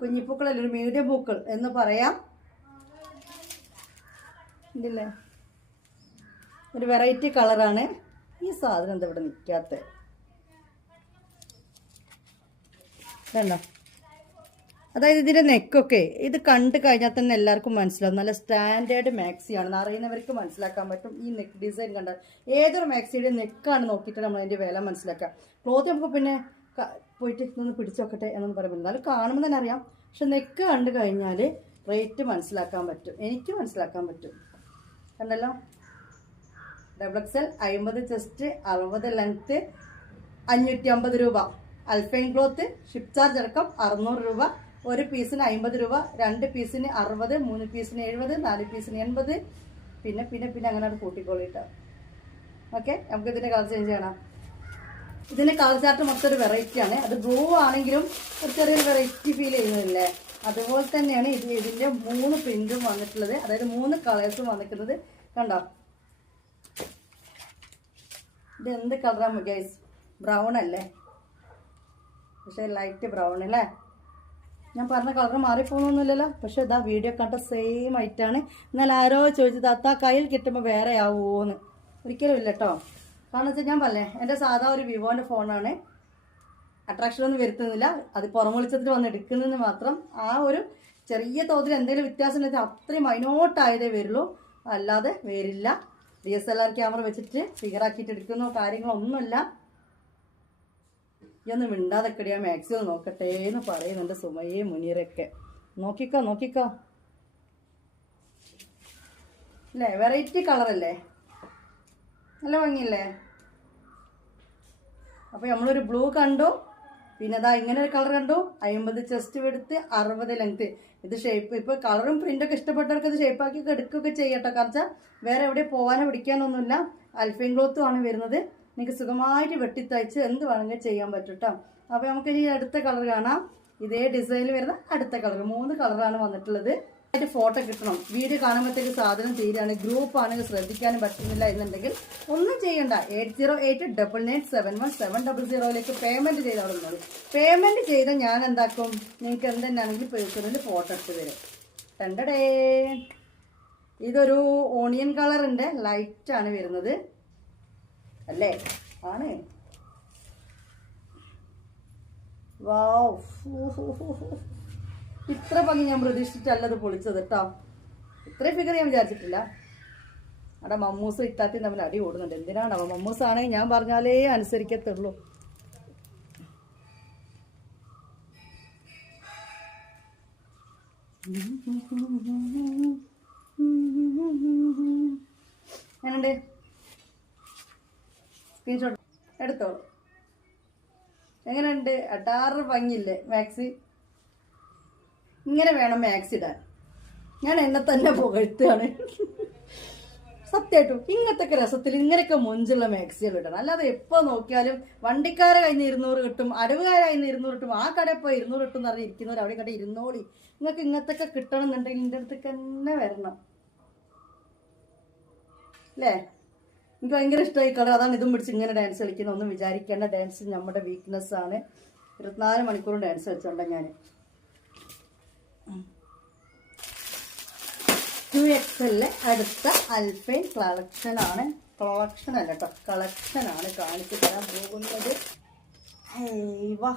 കുഞ്ഞിപ്പൂക്കളല്ല, ഒരു മീഡിയം പൂക്കൾ എന്ന് പറയാം. ഇല്ലേ, ഒരു വെറൈറ്റി കളറാണ്. ഈ സാധനം എന്താ ഇവിടെ നിൽക്കാത്ത? ഇതുണ്ടോ? അതായത് ഇതിൻ്റെ നെക്കൊക്കെ ഇത് കണ്ടു കഴിഞ്ഞാൽ തന്നെ എല്ലാവർക്കും മനസ്സിലാവും നല്ല സ്റ്റാൻഡേർഡ് മാക്സിയാണ്. അറിയുന്നവർക്ക് മനസ്സിലാക്കാൻ പറ്റും. ഈ നെക്ക് ഡിസൈൻ കണ്ടാൽ ഏതൊരു മാക്സിയുടെ നെക്കാണ് നോക്കിയിട്ട് നമ്മൾ അതിൻ്റെ വില മനസ്സിലാക്കാം. ക്ലോത്ത് നമുക്ക് പിന്നെ പോയിട്ട് ഇതൊന്ന് പിടിച്ചു നോക്കട്ടെ എന്നൊന്നും പറയുമ്പോൾ എന്നാലും കാണുമ്പോൾ തന്നെ അറിയാം. പക്ഷെ നെക്ക് കണ്ടു കഴിഞ്ഞാൽ റേറ്റ് മനസ്സിലാക്കാൻ പറ്റും. എനിക്ക് മനസ്സിലാക്കാൻ പറ്റും. കണ്ടല്ലോ, XXL 50 ചെസ്റ്റ് 60 ലെങ്ത്ത് 550 രൂപ. അൽഫൈൻ ക്ലോത്ത് ഷിപ്പ് ചാർജ് അടക്കം 600 രൂപ. ഒരു പീസിന് 50 രൂപ, 2 പീസിന് 60, 3 പീസിന് 70, 4 പീസിന് 80. പിന്നെ പിന്നെ പിന്നെ അങ്ങനെ അത് കൂട്ടിക്കോളിട്ടോ. ഓക്കെ, നമുക്ക് ഇതിൻ്റെ കളർ ചേഞ്ച് ചെയ്യണം. ഇതിൻ്റെ കളർ ചാർട്ട് മൊത്തം ഒരു വെറൈറ്റിയാണ്. അത് ബ്ലൂ ആണെങ്കിലും ഒരു ചെറിയൊരു വെറൈറ്റി ഫീൽ ചെയ്യുന്നില്ലേ? അതുപോലെ തന്നെയാണ് ഇതിൻ്റെ 3 പ്രിന്റും വന്നിട്ടുള്ളത്. അതായത് 3 കളേഴ്സും വന്നിട്ടുള്ളത്. കണ്ടോ, ഇത് എന്ത് കളറാണ് ഗൈസ്? ബ്രൗൺ അല്ലേ? പക്ഷേ ലൈറ്റ് ബ്രൗൺ അല്ലേ? ഞാൻ പറഞ്ഞ കളർ മാറിപ്പോകുന്നൊന്നുമില്ലല്ലോ. പക്ഷെ ഇതാ വീഡിയോ കണ്ട സെയിം ആയിട്ടാണ്. എന്നാൽ ആരോ ചോദിച്ചത് അത്താ കയ്യിൽ കിട്ടുമ്പോൾ വേറെ ആവുമോന്ന്. ഒരിക്കലും ഇല്ല കേട്ടോ. കാരണം വെച്ചാൽ ഞാൻ പറഞ്ഞേ, എൻ്റെ സാധാ ഒരു വിവോൻ്റെ ഫോണാണ്. അട്രാക്ഷനൊന്നും വരുത്തുന്നില്ല. അത് പുറം വെളിച്ചത്തിൽ വന്ന് എടുക്കുന്നതെന്ന് മാത്രം. ആ ഒരു ചെറിയ തോതിൽ എന്തെങ്കിലും വ്യത്യാസം ഉണ്ടെങ്കിൽ അത്രയും മൈനോട്ടായതേ വരുള്ളൂ, അല്ലാതെ വരില്ല. DSLR ക്യാമറ വെച്ചിട്ട് ഫിഗറാക്കിയിട്ട് എടുക്കുന്നോ കാര്യങ്ങളോ ഒന്നുമില്ല. ഇതൊന്നും മിണ്ടാതെക്കടിയാ മാക്സിമം നോക്കട്ടെ എന്ന് പറയുന്നുണ്ട് സുമയെ മുനീറൊക്കെ. നോക്കിക്കോ അല്ലേ? വെറൈറ്റി കളറല്ലേ? നല്ല ഭംഗിയല്ലേ? അപ്പോൾ നമ്മളൊരു ബ്ലൂ കണ്ടു, പിന്നെ അതാ ഇങ്ങനെ ഒരു കളർ കണ്ടു. 50 ചെസ്റ്റ് എടുത്ത് 60 ലെങ്ത്ത്. ഇത് ഷേപ്പ് ഇപ്പോൾ കളറും പ്രിൻ്റൊക്കെ ഇഷ്ടപ്പെട്ടവർക്ക് ഇത് ഷേപ്പാക്കി എടുക്കുകയൊക്കെ ചെയ്യട്ടോ. കാരണം വേറെ എവിടെ പോകാനോ പിടിക്കാനൊന്നുമില്ല. അൽഫൈൻ ക്ലോത്തും ആണ് വരുന്നത്. നിങ്ങൾക്ക് സുഖമായിട്ട് വെട്ടിത്തയ്ച്ച് എന്ത് വേണമെങ്കിലും ചെയ്യാൻ പറ്റും കേട്ടോ. അപ്പോൾ നമുക്ക് ഇനി അടുത്ത കളർ കാണാം. ഇതേ ഡിസൈനിൽ വരുന്ന അടുത്ത കളർ. 3 കളറാണ് വന്നിട്ടുള്ളത്. ആയിട്ട് ഫോട്ടോ കിട്ടണം. വീഡിയോ കാണുമ്പോഴത്തേക്ക് സാധനം തീരാണ്. ഗ്രൂപ്പാണെങ്കിൽ ശ്രദ്ധിക്കാനും പറ്റുന്നില്ല എന്നുണ്ടെങ്കിൽ ഒന്നും ചെയ്യണ്ട. 8089971700 പേയ്മെൻറ്റ് ചെയ്ത് അവിടെ നിന്നോളൂ. പേയ്മെൻറ്റ് ചെയ്താൽ ഞാൻ എന്താക്കും, നിങ്ങൾക്ക് എന്തെന്നാണെങ്കിൽ പേഴ്സണലിൽ ഫോട്ടോ എടുത്ത് തരും. കണ്ടടേ, ഇതൊരു ഓണിയൻ കളറിൻ്റെ ലൈറ്റാണ് വരുന്നത് അല്ലേ? ആണ്. വാവ്, ഇത്ര ഭംഗി ഞാൻ പ്രതീക്ഷിച്ചിട്ടല്ലത് പൊളിച്ചത് കേട്ടോ. ഇത്രയും ഫിഗർ ഞാൻ വിചാരിച്ചിട്ടില്ല. അവിടെ മമ്മൂസും ഇത്താത്തിയും തമ്മിൽ അടി ഓടുന്നുണ്ട്. എന്തിനാണ് അവ? മമ്മൂസാണെങ്കിൽ ഞാൻ പറഞ്ഞാലേ അനുസരിക്കത്തുള്ളൂ. ഞാനുണ്ട് സ്ക്രീൻഷോട്ട് എടുത്തോളൂ. എങ്ങനെയുണ്ട്? അടാറ് ഭംഗിയില്ലേ മാക്സി? ഇങ്ങനെ വേണം മാക്സി ഇടാൻ. ഞാൻ എന്നെ തന്നെ പുകഴ്ത്തുകയാണ് സത്യമായിട്ടും. ഇങ്ങനത്തെ രസത്തിൽ ഇങ്ങനെയൊക്കെ മൊഞ്ചുള്ള മാക്സികൾ ഇടണം. അല്ലാതെ എപ്പോൾ നോക്കിയാലും വണ്ടിക്കാരെ കയ്യിൽ നിന്ന് 200 കിട്ടും, അടവുകാരെ കയ്യിൽ നിന്ന് 200 കിട്ടും, ആ കടയിൽ പോയി 200 കിട്ടും എന്ന് പറഞ്ഞ് ഇരിക്കുന്നവർ അവിടെ കണ്ട ഇരുന്നോളി. നിങ്ങൾക്ക് ഇങ്ങനത്തെ കിട്ടണം എന്നുണ്ടെങ്കിൽ എൻ്റെ അടുത്തേക്ക് തന്നെ വരണം അല്ലേ? എനിക്ക് ഭയങ്കര ഇഷ്ടമായി കളർ. അതാണ് ഇതും പിടിച്ച് ഇങ്ങനെ ഡാൻസ് കളിക്കുന്നത്. ഒന്നും വിചാരിക്കേണ്ട, ഡാൻസ് നമ്മുടെ വീക്ക്നെസ് ആണ്. 24 മണിക്കൂറും ഡാൻസ് കളിച്ചോണ്ട ഞാൻ. 2XL അടുത്ത അൽഫൈൻ കളക്ഷനാണ്. കളക്ഷൻ അല്ല കേട്ടോ, കളക്ഷനാണ് കാണിച്ചു തരാൻ പോകുന്നത്. വാ,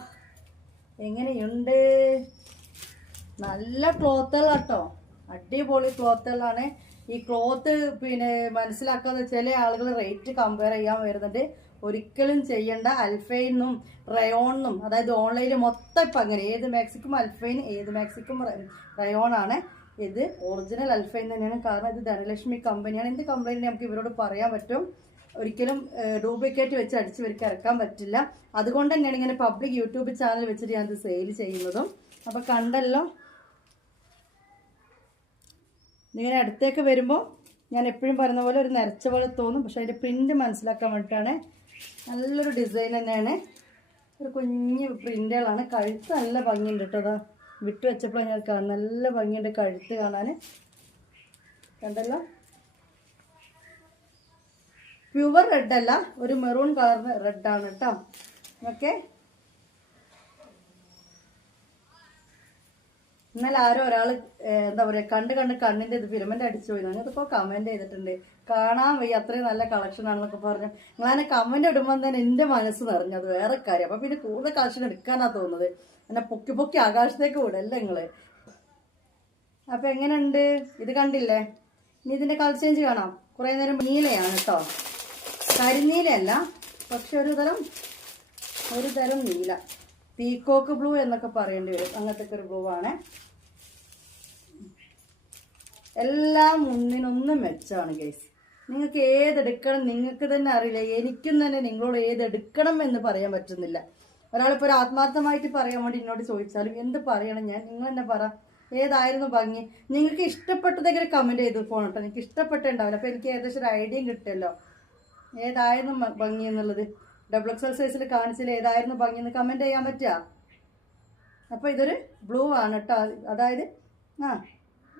എങ്ങനെയുണ്ട്? നല്ല ക്ലോത്തുകളാട്ടോ, അടിപൊളി ക്ലോത്തുകളാണ്. ഈ ക്ലോത്ത് പിന്നെ മനസ്സിലാക്കാതെ ചില ആളുകൾ റേറ്റ് കമ്പയർ ചെയ്യാൻ വരുന്നുണ്ട്. ഒരിക്കലും ചെയ്യേണ്ട. അൽഫൈനും റയോണും, അതായത് ഓൺലൈനിൽ മൊത്തം ഇപ്പം അങ്ങനെ ഏത് മാക്സിക്കും അൽഫൈൻ, ഏത് മാക്സിക്കും റയോണാണ്. ഇത് ഒറിജിനൽ അൽഫൈൻ തന്നെയാണ്. കാരണം ഇത് ധനലക്ഷ്മി കമ്പനിയാണ്. എന്ത് കംപ്ലൈൻറ്റ് നമുക്ക് ഇവരോട് പറയാൻ പറ്റും? ഒരിക്കലും ഡ്യൂപ്ലിക്കേറ്റ് വെച്ച് അടിച്ച് ഇവർക്ക് ഇറക്കാൻ പറ്റില്ല. അതുകൊണ്ട് തന്നെയാണ് ഇങ്ങനെ പബ്ലിക് യൂട്യൂബ് ചാനൽ വെച്ചിട്ട് ഞാനത് സെയിൽ ചെയ്യുന്നതും. അപ്പോൾ കണ്ടല്ലോ, ഇങ്ങനെ അടുത്തേക്ക് വരുമ്പോൾ ഞാൻ എപ്പോഴും പറയുന്ന പോലെ ഒരു നരച്ച പോലെ തോന്നും. പക്ഷെ അതിൻ്റെ പ്രിൻ്റ് മനസ്സിലാക്കാൻ വേണ്ടിയിട്ടാണ്. നല്ലൊരു ഡിസൈൻ തന്നെയാണ്. ഒരു കുഞ്ഞ് പ്രിൻ്റുകളാണ്. കഴുത്ത് നല്ല ഭംഗിയുണ്ട് കേട്ടോ. അതാ വിട്ട് വെച്ചപ്പോൾ ഞാൻ കാണാം, നല്ല ഭംഗിയുണ്ട് കഴുത്ത് കാണാൻ. കണ്ടല്ലോ, പ്യുവർ റെഡ് അല്ല, ഒരു മെറൂൺ കളറിന് റെഡാണ് കേട്ടോ. ഓക്കെ, ഇന്നലെ ആരോ ഒരാൾ എന്താ പറയുക കണ്ണിന്റെ ഇത് ഫിലമെന്റ് അടിച്ചു പോയി. അങ്ങനത്തെ കമന്റ് ചെയ്തിട്ടുണ്ട്, കാണാൻ വയ്യ അത്രയും നല്ല കളക്ഷൻ ആണെന്നൊക്കെ പറഞ്ഞു. നിങ്ങളങ്ങനെ കമന്റ് ഇടുമ്പോൾ തന്നെ എന്റെ മനസ്സ് നിറഞ്ഞു. അത് വേറെ കാര്യം. അപ്പൊ പിന്നെ കൂടുതൽ കളക്ഷൻ എടുക്കാനാ തോന്നുന്നത്. എന്നെ പൊക്കി പൊക്കി ആകാശത്തേക്ക് വിടല്ലേ നിങ്ങള്. അപ്പൊ എങ്ങനെയുണ്ട് ഇത്? കണ്ടില്ലേ? ഇനി ഇതിന്റെ കളർ ചേഞ്ച് കാണാം. കുറെ നേരം നീലയാണ് കേട്ടോ, കരിനീലയല്ല, പക്ഷെ ഒരു തരം നീല, പീക്കോക്ക് ബ്ലൂ എന്നൊക്കെ പറയേണ്ടി വരും. അങ്ങനത്തെ ഒരു ബ്ലൂ ആണ്. എല്ലാം ഒന്നിനൊന്നും മെച്ചാണ് ഗൈസ്. നിങ്ങൾക്ക് ഏതെടുക്കണം നിങ്ങൾക്ക് തന്നെ അറിയില്ല. എനിക്കും തന്നെ നിങ്ങളോട് ഏതെടുക്കണം എന്ന് പറയാൻ പറ്റുന്നില്ല. ഒരാളിപ്പോൾ ഒരു ആത്മാർത്ഥമായിട്ട് പറയാൻ വേണ്ടി എന്നോട് ചോദിച്ചാലും എന്ത് പറയണം ഞാൻ? നിങ്ങൾ തന്നെ പറ, ഏതായിരുന്നു ഭംഗി? നിങ്ങൾക്ക് ഇഷ്ടപ്പെട്ടതെങ്കിലും കമന്റ് ചെയ്ത് പോകണം കേട്ടോ. എനിക്ക് ഇഷ്ടപ്പെട്ടുണ്ടാവില്ല. അപ്പോൾ എനിക്ക് ഏകദേശം ഒരു ഐഡിയയും കിട്ടുമല്ലോ ഏതായിരുന്നു ഭംഗി എന്നുള്ളത്. XXL സൈസിൽ കാണിച്ചാൽ ഏതായിരുന്നു ഭംഗി എന്ന് കമന്റ് ചെയ്യാൻ പറ്റുക. അപ്പോൾ ഇതൊരു ബ്ലൂ ആണ് കേട്ടോ, അതായത്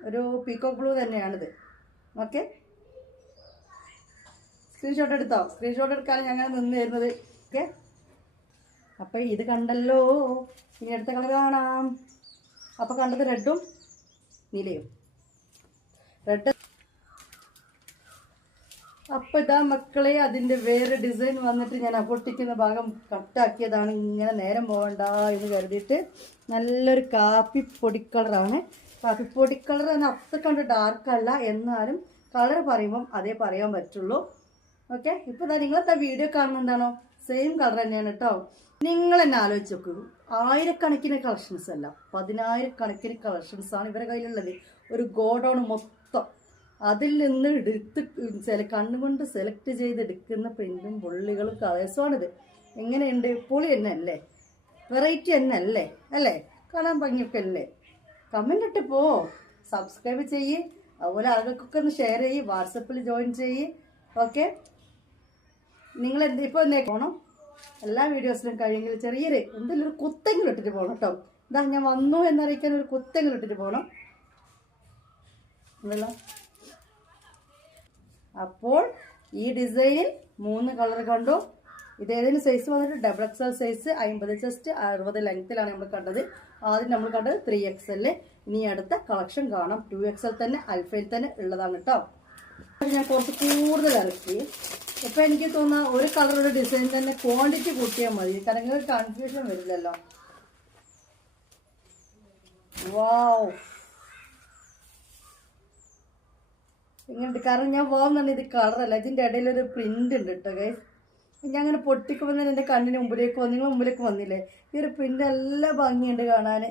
ഒരു പീക്കോക്ക് ബ്ലൂ തന്നെയാണിത്. ഓക്കെ, സ്ക്രീൻഷോട്ട് എടുത്തോ? സ്ക്രീൻഷോട്ട് എടുക്കാനും ഞങ്ങൾ നിന്ന് തരുന്നത്. ഓക്കെ, അപ്പം ഇത് കണ്ടല്ലോ. ഇനി അടുത്ത കളർ കാണാം. അപ്പം കണ്ടത് റെഡും നീലയും. റെഡ്. അപ്പം ഇതാ മക്കളെ, അതിൻ്റെ വേറെ ഡിസൈൻ വന്നിട്ട് ഞാൻ പൊട്ടിക്കുന്ന ഭാഗം കട്ടാക്കിയതാണ്. ഇങ്ങനെ നേരം പോകണ്ട എന്ന് കരുതിയിട്ട് നല്ലൊരു കാപ്പി പൊടി കളറാണ്. കാപ്പി പൊടി കളർ തന്നെ അത്ര കണ്ട് ഡാർക്കല്ല, എന്നാലും കളർ പറയുമ്പം അതേ പറയാൻ പറ്റുള്ളൂ. ഓക്കെ, ഇപ്പം ഇതാ നിങ്ങളെന്താ വീഡിയോ കാണുന്നുണ്ടാണോ? സെയിം കളർ തന്നെയാണ് കേട്ടോ. നിങ്ങൾ എന്നെ ആലോചിച്ച് നോക്കൂ. ആയിരക്കണക്കിന് കളക്ഷൻസ് അല്ല, 10,000-കണക്കിന് കളക്ഷൻസാണ് ഇവരുടെ കയ്യിലുള്ളത്. ഒരു ഗോഡൗൺ മൊത്തം. അതിൽ നിന്ന് കണ്ണുകൊണ്ട് സെലക്ട് ചെയ്തെടുക്കുന്ന പ്രിന്റും പുള്ളികളും കളേഴ്സുമാണിത്. എങ്ങനെയുണ്ട്? പൊളി തന്നെ അല്ലേ? വെറൈറ്റി തന്നെ അല്ലേ? അല്ലേ? കാണാൻ ഭംഗിയൊക്കെ അല്ലേ? കമൻ്റ് ഇട്ട് പോ, സബ്സ്ക്രൈബ് ചെയ്യ്, അതുപോലെ ആളുകൾക്കൊക്കെ ഒന്ന് ഷെയർ ചെയ്യ്, വാട്സപ്പിൽ ജോയിൻ ചെയ്യ്. ഓക്കെ, നിങ്ങൾ ഇപ്പോൾ എന്നേ പോകണം. എല്ലാ വീഡിയോസിലും കഴിയെങ്കിൽ ചെറിയൊരു എന്തെങ്കിലും ഒരു കുത്തെങ്കിലും ഇട്ടിട്ട് പോകണം കേട്ടോ. ഇതാ ഞാൻ വന്നു എന്നറിയിക്കാൻ ഒരു കുത്തെങ്കിലും ഇട്ടിട്ട് പോകണം. അതല്ല, അപ്പോൾ ഈ ഡിസൈനിൽ 3 കളർ കണ്ടു. ഇതേതെങ്കിലും സൈസ് വന്നിട്ട് XXL സൈസ്, 50 ചെസ്റ്റ്, 60 ലെങ്ത്തിലാണ് നമ്മൾ കണ്ടത്. ആദ്യം നമ്മൾ കണ്ടത് 3XL. ഇനി അടുത്ത കളക്ഷൻ കാണാം. 2XL തന്നെ അൽഫയിൽ തന്നെ ഉള്ളതാണ് കേട്ടോ. ഞാൻ കുറച്ച് കൂടുതൽ ഇറക്കി. ഇപ്പം എനിക്ക് തോന്നുന്ന ഒരു കളറുടെ ഡിസൈൻ തന്നെ ക്വാണ്ടിറ്റി കൂട്ടിയാൽ മതി, കാരണം നിങ്ങൾക്ക് കൺഫ്യൂഷൻ വരില്ലല്ലോ. വാവ്, ഇങ്ങനെയുണ്ട്. കാരണം ഞാൻ വാങ്ങുന്ന ഇത് കളറല്ല, ഇതിൻ്റെ ഇടയിലൊരു പ്രിന്റ് ഉണ്ട് കേട്ടോ ഗൈസ്. ഞാൻ അങ്ങനെ പൊട്ടിക്കുമ്പോൾ തന്നെ എൻ്റെ കണ്ണിന് മുമ്പിലേക്ക് വന്നു, നിങ്ങളുടെ മുമ്പിലേക്ക് വന്നില്ലേ? ഈ ഒരു പ്രിന്റ് നല്ല ഭംഗിയുണ്ട് കാണാൻ.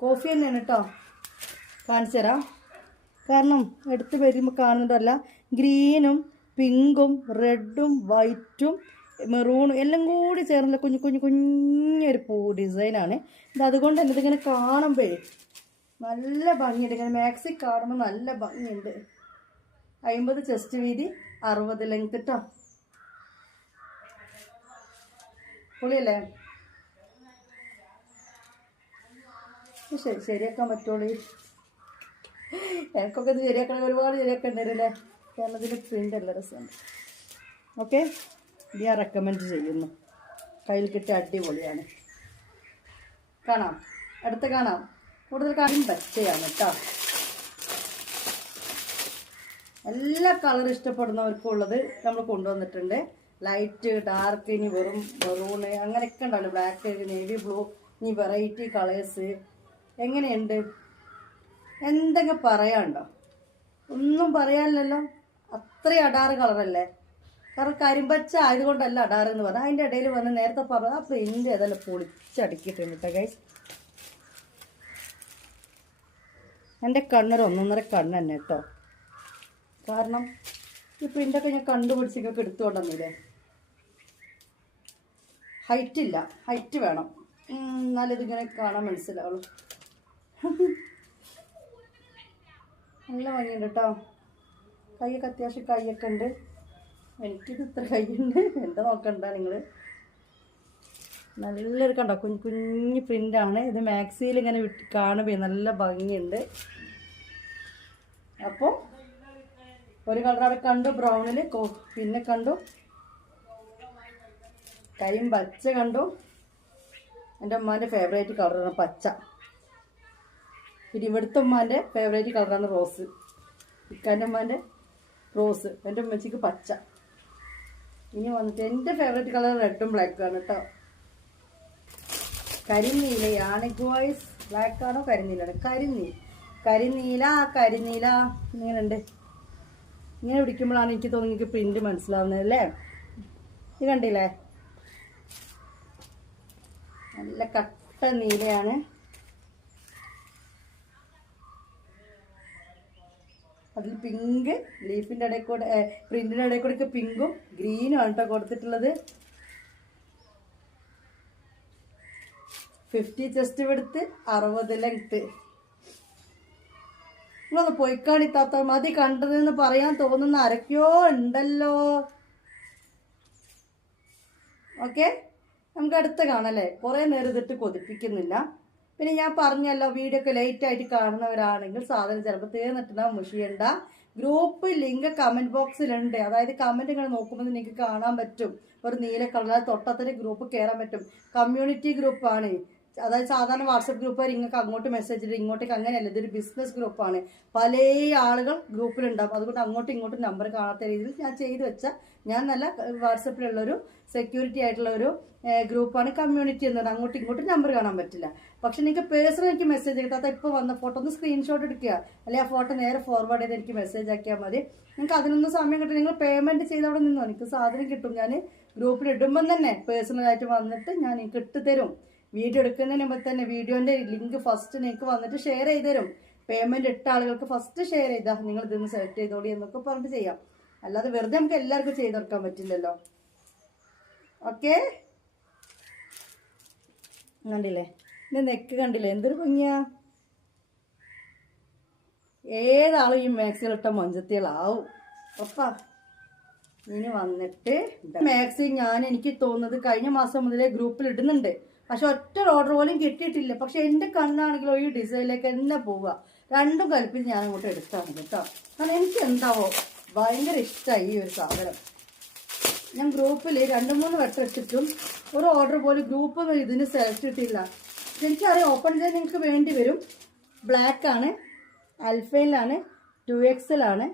കോഫി തന്നെയാണ് കേട്ടോ, കാണിച്ചു തരാം. കാരണം എടുത്ത് വരുമ്പോൾ കാണുന്നതല്ല, ഗ്രീനും പിങ്കും റെഡും വൈറ്റും മെറൂണും എല്ലാം കൂടി ചേർന്നുള്ള കുഞ്ഞൊരു പൂ ഡിസൈനാണ് ഇത്. അതുകൊണ്ട് തന്നെ ഇതിങ്ങനെ കാണുമ്പോഴേ നല്ല ഭംഗിയുണ്ട്. ഇങ്ങനെ മാക്സി കാണുമ്പോൾ നല്ല ഭംഗിയുണ്ട്. 50 ചെസ്റ്റ് വീതി, 60 ലെങ്ത് കേട്ടോ. പൊളിയല്ലേ? ശരിയാക്കാൻ പറ്റുള്ളൂ. എനിക്കൊക്കെ ഇത് ശരിയാക്കണമെങ്കിൽ ഒരുപാട് ശരിയാക്കേണ്ടി വരും അല്ലേ? കാരണം ഇതിൽ പ്രിൻ്റ് എല്ലാം രസമുണ്ട്. ഓക്കെ, ഞാൻ റെക്കമെൻഡ് ചെയ്യുന്നു. കയ്യിൽ കിട്ടിയ അടിപൊളിയാണ്. കാണാം, അടുത്ത് കാണാം. കൂടുതൽ കാര്യം പച്ചയാണ് കേട്ടോ. എല്ലാ കളർ ഇഷ്ടപ്പെടുന്നവർക്കും ഉള്ളത് നമ്മൾ കൊണ്ടുവന്നിട്ടുണ്ട്. ലൈറ്റ്, ഡാർക്ക്, ഇനി വെറും മെറൂണ് അങ്ങനെയൊക്കെ ഉണ്ടാവില്ല. ബ്ലാക്ക്, നേവി ബ്ലൂ, ഇനി വെറൈറ്റി കളേഴ്സ്. എങ്ങനെയുണ്ട്? എന്തെങ്കിലും പറയാനുണ്ടോ? ഒന്നും പറയാനില്ലല്ലോ. അത്രയും അടാറ് കളറല്ലേ? കാരണം കരിമ്പച്ച ആയതുകൊണ്ടല്ല അടാറെന്ന് പറഞ്ഞാൽ. അതിൻ്റെ ഇടയിൽ വന്ന് നേരത്തെ പറഞ്ഞ ആ പ്രിൻ്റ് ഏതെല്ലാം പൊളിച്ചടുക്കിയിട്ടുണ്ട് കേട്ടോ ഗൈസ്. എൻ്റെ കണ്ണൊരു 1.5 കണ്ണ് തന്നെ കേട്ടോ. കാരണം ഈ പ്രിൻ്റൊക്കെ ഞാൻ കണ്ടുപിടിച്ചൊക്കെ എടുത്തുകൊണ്ടെന്നില്ലേ. ഹൈറ്റ് ഇല്ല, ഹൈറ്റ് വേണം, എന്നാലിതിങ്ങനെ കാണാൻ മനസ്സിലാവുള്ളൂ. നല്ല ഭംഗിയുണ്ട് കേട്ടോ. കൈയൊക്കെ അത്യാവശ്യം കൈയൊക്കെ ഉണ്ട്. എനിക്കിത് ഇത്ര കൈയുണ്ട്, എന്താ നോക്കണ്ട നിങ്ങൾ. നല്ലൊരു കണ്ടോ കുഞ്ഞു പ്രിൻ്റാണ് ഇത്. മാക്സിയിൽ ഇങ്ങനെ കാണുമ്പോൾ നല്ല ഭംഗിയുണ്ട്. അപ്പോൾ ഒരു കളർ അവിടെ കണ്ടു, ബ്രൗണിൽ. പിന്നെ കണ്ടു കൈയും പച്ച കണ്ടു. എൻ്റെ അമ്മാൻ്റെ ഫേവറേറ്റ് കളറാണ് പച്ച. പിന്നെ ഇവിടുത്തെ ഉമ്മാൻ്റെ ഫേവറേറ്റ് കളറാണ് റോസ്. ഇക്കാൻ്റെ ഉമ്മാൻ്റെ റോസ്, എൻ്റെ ഉമ്മച്ചിക്ക് പച്ച. ഇനി വന്നിട്ട് എൻ്റെ ഫേവറേറ്റ് കളർ റെഡും ബ്ലാക്കും ആണ് കേട്ടോ. കരിനീലയാണ് ഗോയ്സ്. ബ്ലാക്ക് ആണോ കരിനീലാണ്? കരിനീല. ഇങ്ങനെയുണ്ട്. ഇങ്ങനെ പിടിക്കുമ്പോഴാണ് എനിക്ക് തോന്നുന്നു എനിക്ക് പ്രിന്റ് മനസ്സിലാവുന്നത് അല്ലേ? ഇത് കണ്ടില്ലേ, നല്ല കട്ട നീലയാണ്. അതിൽ പിങ്ക് ലീഫിൻ്റെ ഇടയിൽ കൂടെ, പ്രിന്റിൻ്റെ ഇടയിൽ കൂടെ പിങ്കും ഗ്രീനും ആണ് കേട്ടോ കൊടുത്തിട്ടുള്ളത്. 50 ചെസ്റ്റ് വിടുത്ത്, 60 ലെങ്ത്ത്. നിങ്ങളൊന്ന് പൊയ്ക്കാണിത്താത്ത മതി കണ്ടതെന്ന് പറയാൻ തോന്നുന്ന ആരൊക്കെയോ ഉണ്ടല്ലോ. ഓക്കെ, നമുക്ക് അടുത്ത് കാണല്ലേ. കുറേ നേരം ഇതിട്ട് കൊതിപ്പിക്കുന്നില്ല. പിന്നെ ഞാൻ പറഞ്ഞല്ലോ, വീഡിയോ ഒക്കെ ലേറ്റ് ആയിട്ട് കാണുന്നവരാണെങ്കിൽ സാധനം ചിലപ്പോൾ തീർന്നിട്ടുണ്ടാവും, മുഷിയണ്ട. ഗ്രൂപ്പ് ലിങ്ക് കമൻറ്റ് ബോക്സിലുണ്ട്. അതായത് കമൻറ്റ് ഇങ്ങനെ നോക്കുമ്പോൾ നിങ്ങൾക്ക് കാണാൻ പറ്റും. ഒരു നീല കളർ തൊട്ടത്തിന് ഗ്രൂപ്പ് കയറാൻ പറ്റും. കമ്മ്യൂണിറ്റി ഗ്രൂപ്പാണ്. അതായത് സാധാരണ വാട്സപ്പ് ഗ്രൂപ്പ് നിങ്ങൾക്ക് അങ്ങോട്ട് മെസ്സേജ് ഇടും, ഇങ്ങോട്ടേക്ക് അങ്ങനെയല്ല. ഇതൊരു ബിസിനസ് ഗ്രൂപ്പാണ്. പല ആളുകൾ ഗ്രൂപ്പിലുണ്ടാവും. അതുകൊണ്ട് അങ്ങോട്ടും ഇങ്ങോട്ടും നമ്പർ കാണാത്ത രീതിയിൽ ഞാൻ ചെയ്തു വെച്ച, ഞാൻ നല്ല വാട്സപ്പിലുള്ളൊരു സെക്യൂരിറ്റി ആയിട്ടുള്ള ഒരു ഗ്രൂപ്പാണ് കമ്മ്യൂണിറ്റി എന്ന് പറയുന്നത്. അങ്ങോട്ടും ഇങ്ങോട്ടും നമ്പർ കാണാൻ പറ്റില്ല. പക്ഷെ നിങ്ങൾക്ക് പേഴ്സണൽ എനിക്ക് മെസ്സേജ് എടുത്താൽ ഇപ്പോൾ വന്ന ഫോട്ടോ ഒന്ന് സ്ക്രീൻഷോട്ട് എടുക്കുക, അല്ലെങ്കിൽ ആ ഫോട്ടോ നേരെ ഫോർവേഡ് ചെയ്ത് എനിക്ക് മെസ്സേജ് ആക്കിയാൽ മതി. നിങ്ങൾക്ക് അതിനൊന്നും സമയം കിട്ടും. നിങ്ങൾ പേയ്മെൻറ്റ് ചെയ്ത് അവിടെ നിന്നോ, എനിക്ക് സാധനം കിട്ടും. ഞാൻ ഗ്രൂപ്പിൽ ഇടുമ്പം തന്നെ പേഴ്സണലായിട്ട് വന്നിട്ട് ഞാൻ നിങ്ങൾക്ക് ഇട്ട് തരും. വീഡിയോ എടുക്കുന്നതിന് മുമ്പ് തന്നെ വീഡിയോൻ്റെ ലിങ്ക് ഫസ്റ്റ് നിങ്ങൾക്ക് വന്നിട്ട് ഷെയർ ചെയ്ത് തരും. പേയ്മെൻറ്റ് ഇട്ട ആളുകൾക്ക് ഫസ്റ്റ് ഷെയർ ചെയ്താൽ നിങ്ങൾ ഇതൊന്ന് സെലക്ട് ചെയ്തോളി എന്നൊക്കെ പറഞ്ഞിട്ട് ചെയ്യാം. അല്ലാതെ വെറുതെ നമുക്ക് എല്ലാവർക്കും ചെയ്തെടുക്കാൻ പറ്റില്ലല്ലോ. ഓക്കെ, കണ്ടില്ലേ എൻ്റെ നെക്ക് കണ്ടില്ലേ, എന്തൊരു ഭംഗിയാ. ഏതാളും ഈ മാക്സിലിട്ട മൊഞ്ചത്തികളാവും ഒപ്പാ. ഇനി വന്നിട്ട് മാക്സി എനിക്ക് തോന്നുന്നത് കഴിഞ്ഞ മാസം മുതലേ ഗ്രൂപ്പിൽ ഇടുന്നുണ്ട്. പക്ഷെ ഒറ്റ ഓർഡർ പോലും കിട്ടിയിട്ടില്ല. പക്ഷെ എൻ്റെ കണ്ണാണെങ്കിലോ ഈ ഡിസൈനിലേക്ക് തന്നെ പോവുക. രണ്ടും കൽപ്പിച്ച് ഞാൻ അങ്ങോട്ട് എടുത്താണ് കേട്ടോ. കാരണം എനിക്ക് എന്താവോ ഭയങ്കര ഇഷ്ടമായി ഈ ഒരു സാധനം. ഞാൻ ഗ്രൂപ്പിൽ 2-3 വട്ടം ഇട്ടിട്ടും ഒരു ഓർഡർ പോലും ഗ്രൂപ്പ് ഇതിന് സെലക്ട് ഇട്ടില്ല. എനിക്കറിയാം ഓപ്പൺ ചെയ്യാൻ നിങ്ങൾക്ക് വേണ്ടി വരും. ബ്ലാക്കാണ്, അൽഫയിലാണ്, 2XL ആണ്.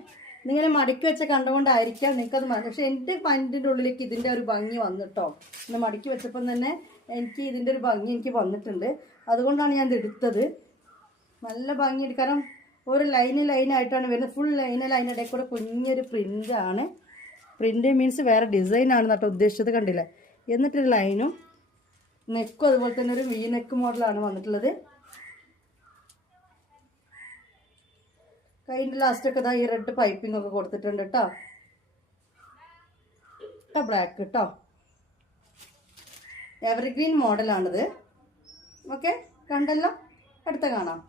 നിങ്ങനെ മടക്കി വെച്ച കണ്ടുകൊണ്ടായിരിക്കാം നിങ്ങൾക്കത് പക്ഷെ എൻ്റെ മൈൻഡിൻ്റെ ഉള്ളിലേക്ക് ഇതിൻ്റെ ഒരു ഭംഗി വന്നിട്ടോ. ഇന്ന് മടക്കി വെച്ചപ്പം തന്നെ എനിക്ക് ഇതിൻ്റെ ഒരു ഭംഗി എനിക്ക് വന്നിട്ടുണ്ട്. അതുകൊണ്ടാണ് ഞാൻ ഇത് എടുത്തത്. നല്ല ഭംഗിയുണ്ട്. കാരണം ഒരു ലൈനായിട്ടാണ് വരുന്നത്. ഫുൾ ലൈനിടയിൽ കൂടെ കുഞ്ഞൊരു പ്രിൻ്റാണ്. പ്രിൻ്റ് മീൻസ് വേറെ ഡിസൈനാണ് കേട്ടോ ഉദ്ദേശിച്ചത്. കണ്ടില്ലേ, എന്നിട്ടൊരു ലൈനും നെക്കും അതുപോലെ തന്നെ ഒരു വി നെക്ക് മോഡലാണ് വന്നിട്ടുള്ളത്. കൈൻ്റെ ലാസ്റ്റൊക്കെ ഇതാ ഈ റെഡ് പൈപ്പിംഗ് ഒക്കെ കൊടുത്തിട്ടുണ്ട് കേട്ടോ. ബ്ലാക്ക് കേട്ടോ, എവർഗ്രീൻ മോഡലാണിത്. ഓക്കെ, കണ്ടല്ലോ. അടുത്ത കാണാം.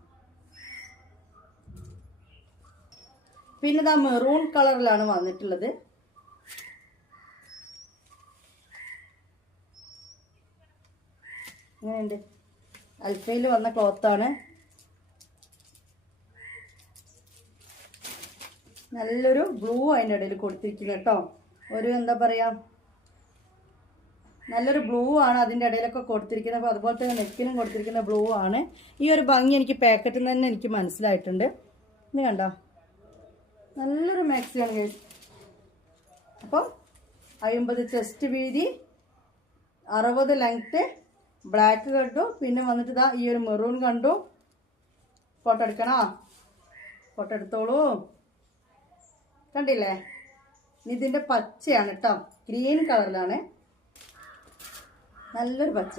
പിന്നെ ഇതാ മെറൂൺ കളറിലാണ് വന്നിട്ടുള്ളത്. അങ്ങനെയുണ്ട്. അൽഫയിൽ വന്ന ക്ലോത്താണ്. നല്ലൊരു ബ്ലൂ അതിൻ്റെ ഇടയിൽ കൊടുത്തിരിക്കുന്നത് കേട്ടോ. ഒരു എന്താ പറയുക, നല്ലൊരു ബ്ലൂ ആണ് അതിൻ്റെ ഇടയിലൊക്കെ കൊടുത്തിരിക്കുന്നത്. അപ്പോൾ അതുപോലെ തന്നെ നെക്കിനും കൊടുത്തിരിക്കുന്ന ബ്ലൂ ആണ്. ഈ ഒരു ഭംഗി എനിക്ക് പാക്കറ്റിൽ നിന്ന് തന്നെ എനിക്ക് മനസ്സിലായിട്ടുണ്ട്. ഇത് കണ്ടോ, നല്ലൊരു മാക്സിയാണ് ഗൈസ്. അപ്പോൾ 50 ചെസ്റ്റ് വീതി, 60 ലെങ്ത്ത്, ബ്ലാക്ക് കണ്ടു. പിന്നെ വന്നിട്ട് ഇതാ ഈ ഒരു മെറൂൺ കണ്ടു. ഫോട്ടോ എടുക്കണോ? ഫോട്ടോ എടുത്തോളൂ. കണ്ടില്ലേ, ഇതിൻ്റെ പച്ചയാണ് കേട്ടോ, ഗ്രീൻ കളറിലാണ്. നല്ലൊരു പച്ച.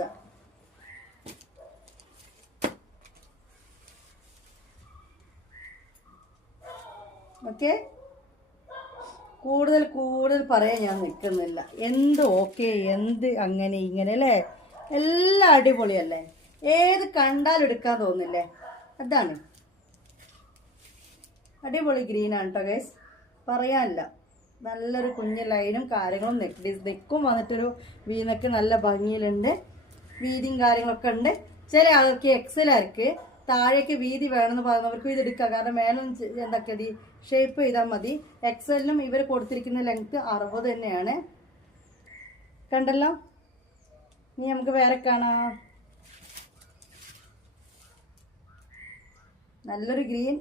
ഓക്കെ, കൂടുതൽ പറയാൻ ഞാൻ നിൽക്കുന്നില്ല. എന്ത് ഓക്കെ, എന്ത് അങ്ങനെ ഇങ്ങനെ അല്ലേ, എല്ലാം അടിപൊളിയല്ലേ. ഏത് കണ്ടാലും എടുക്കാൻ തോന്നില്ലേ. അതാണ് അടിപൊളി ഗ്രീനാണ് കേട്ടോ ഗൈസ്, പറയാനില്ല. നല്ലൊരു കുഞ്ഞു ലൈനും കാര്യങ്ങളും നെക്കും വന്നിട്ടൊരു വീനക്ക് നല്ല ഭംഗിയിലുണ്ട്. വീതിയും കാര്യങ്ങളൊക്കെ ഉണ്ട്. ചില ആൾക്ക് എക്സലാർക്ക് താഴേക്ക് വീതി വേണമെന്ന് പറയുന്നവർക്ക് ഇത് എടുക്കാം. കാരണം മേലും എന്തൊക്കെ ഷേപ്പ് ചെയ്താൽ മതി. എക്സലിനും ഇവർ കൊടുത്തിരിക്കുന്ന ലെങ്ത്ത് 60 തന്നെയാണ്. കണ്ടല്ലോ. ഇനി നമുക്ക് വേറെ കാണാം. നല്ലൊരു ഗ്രീൻ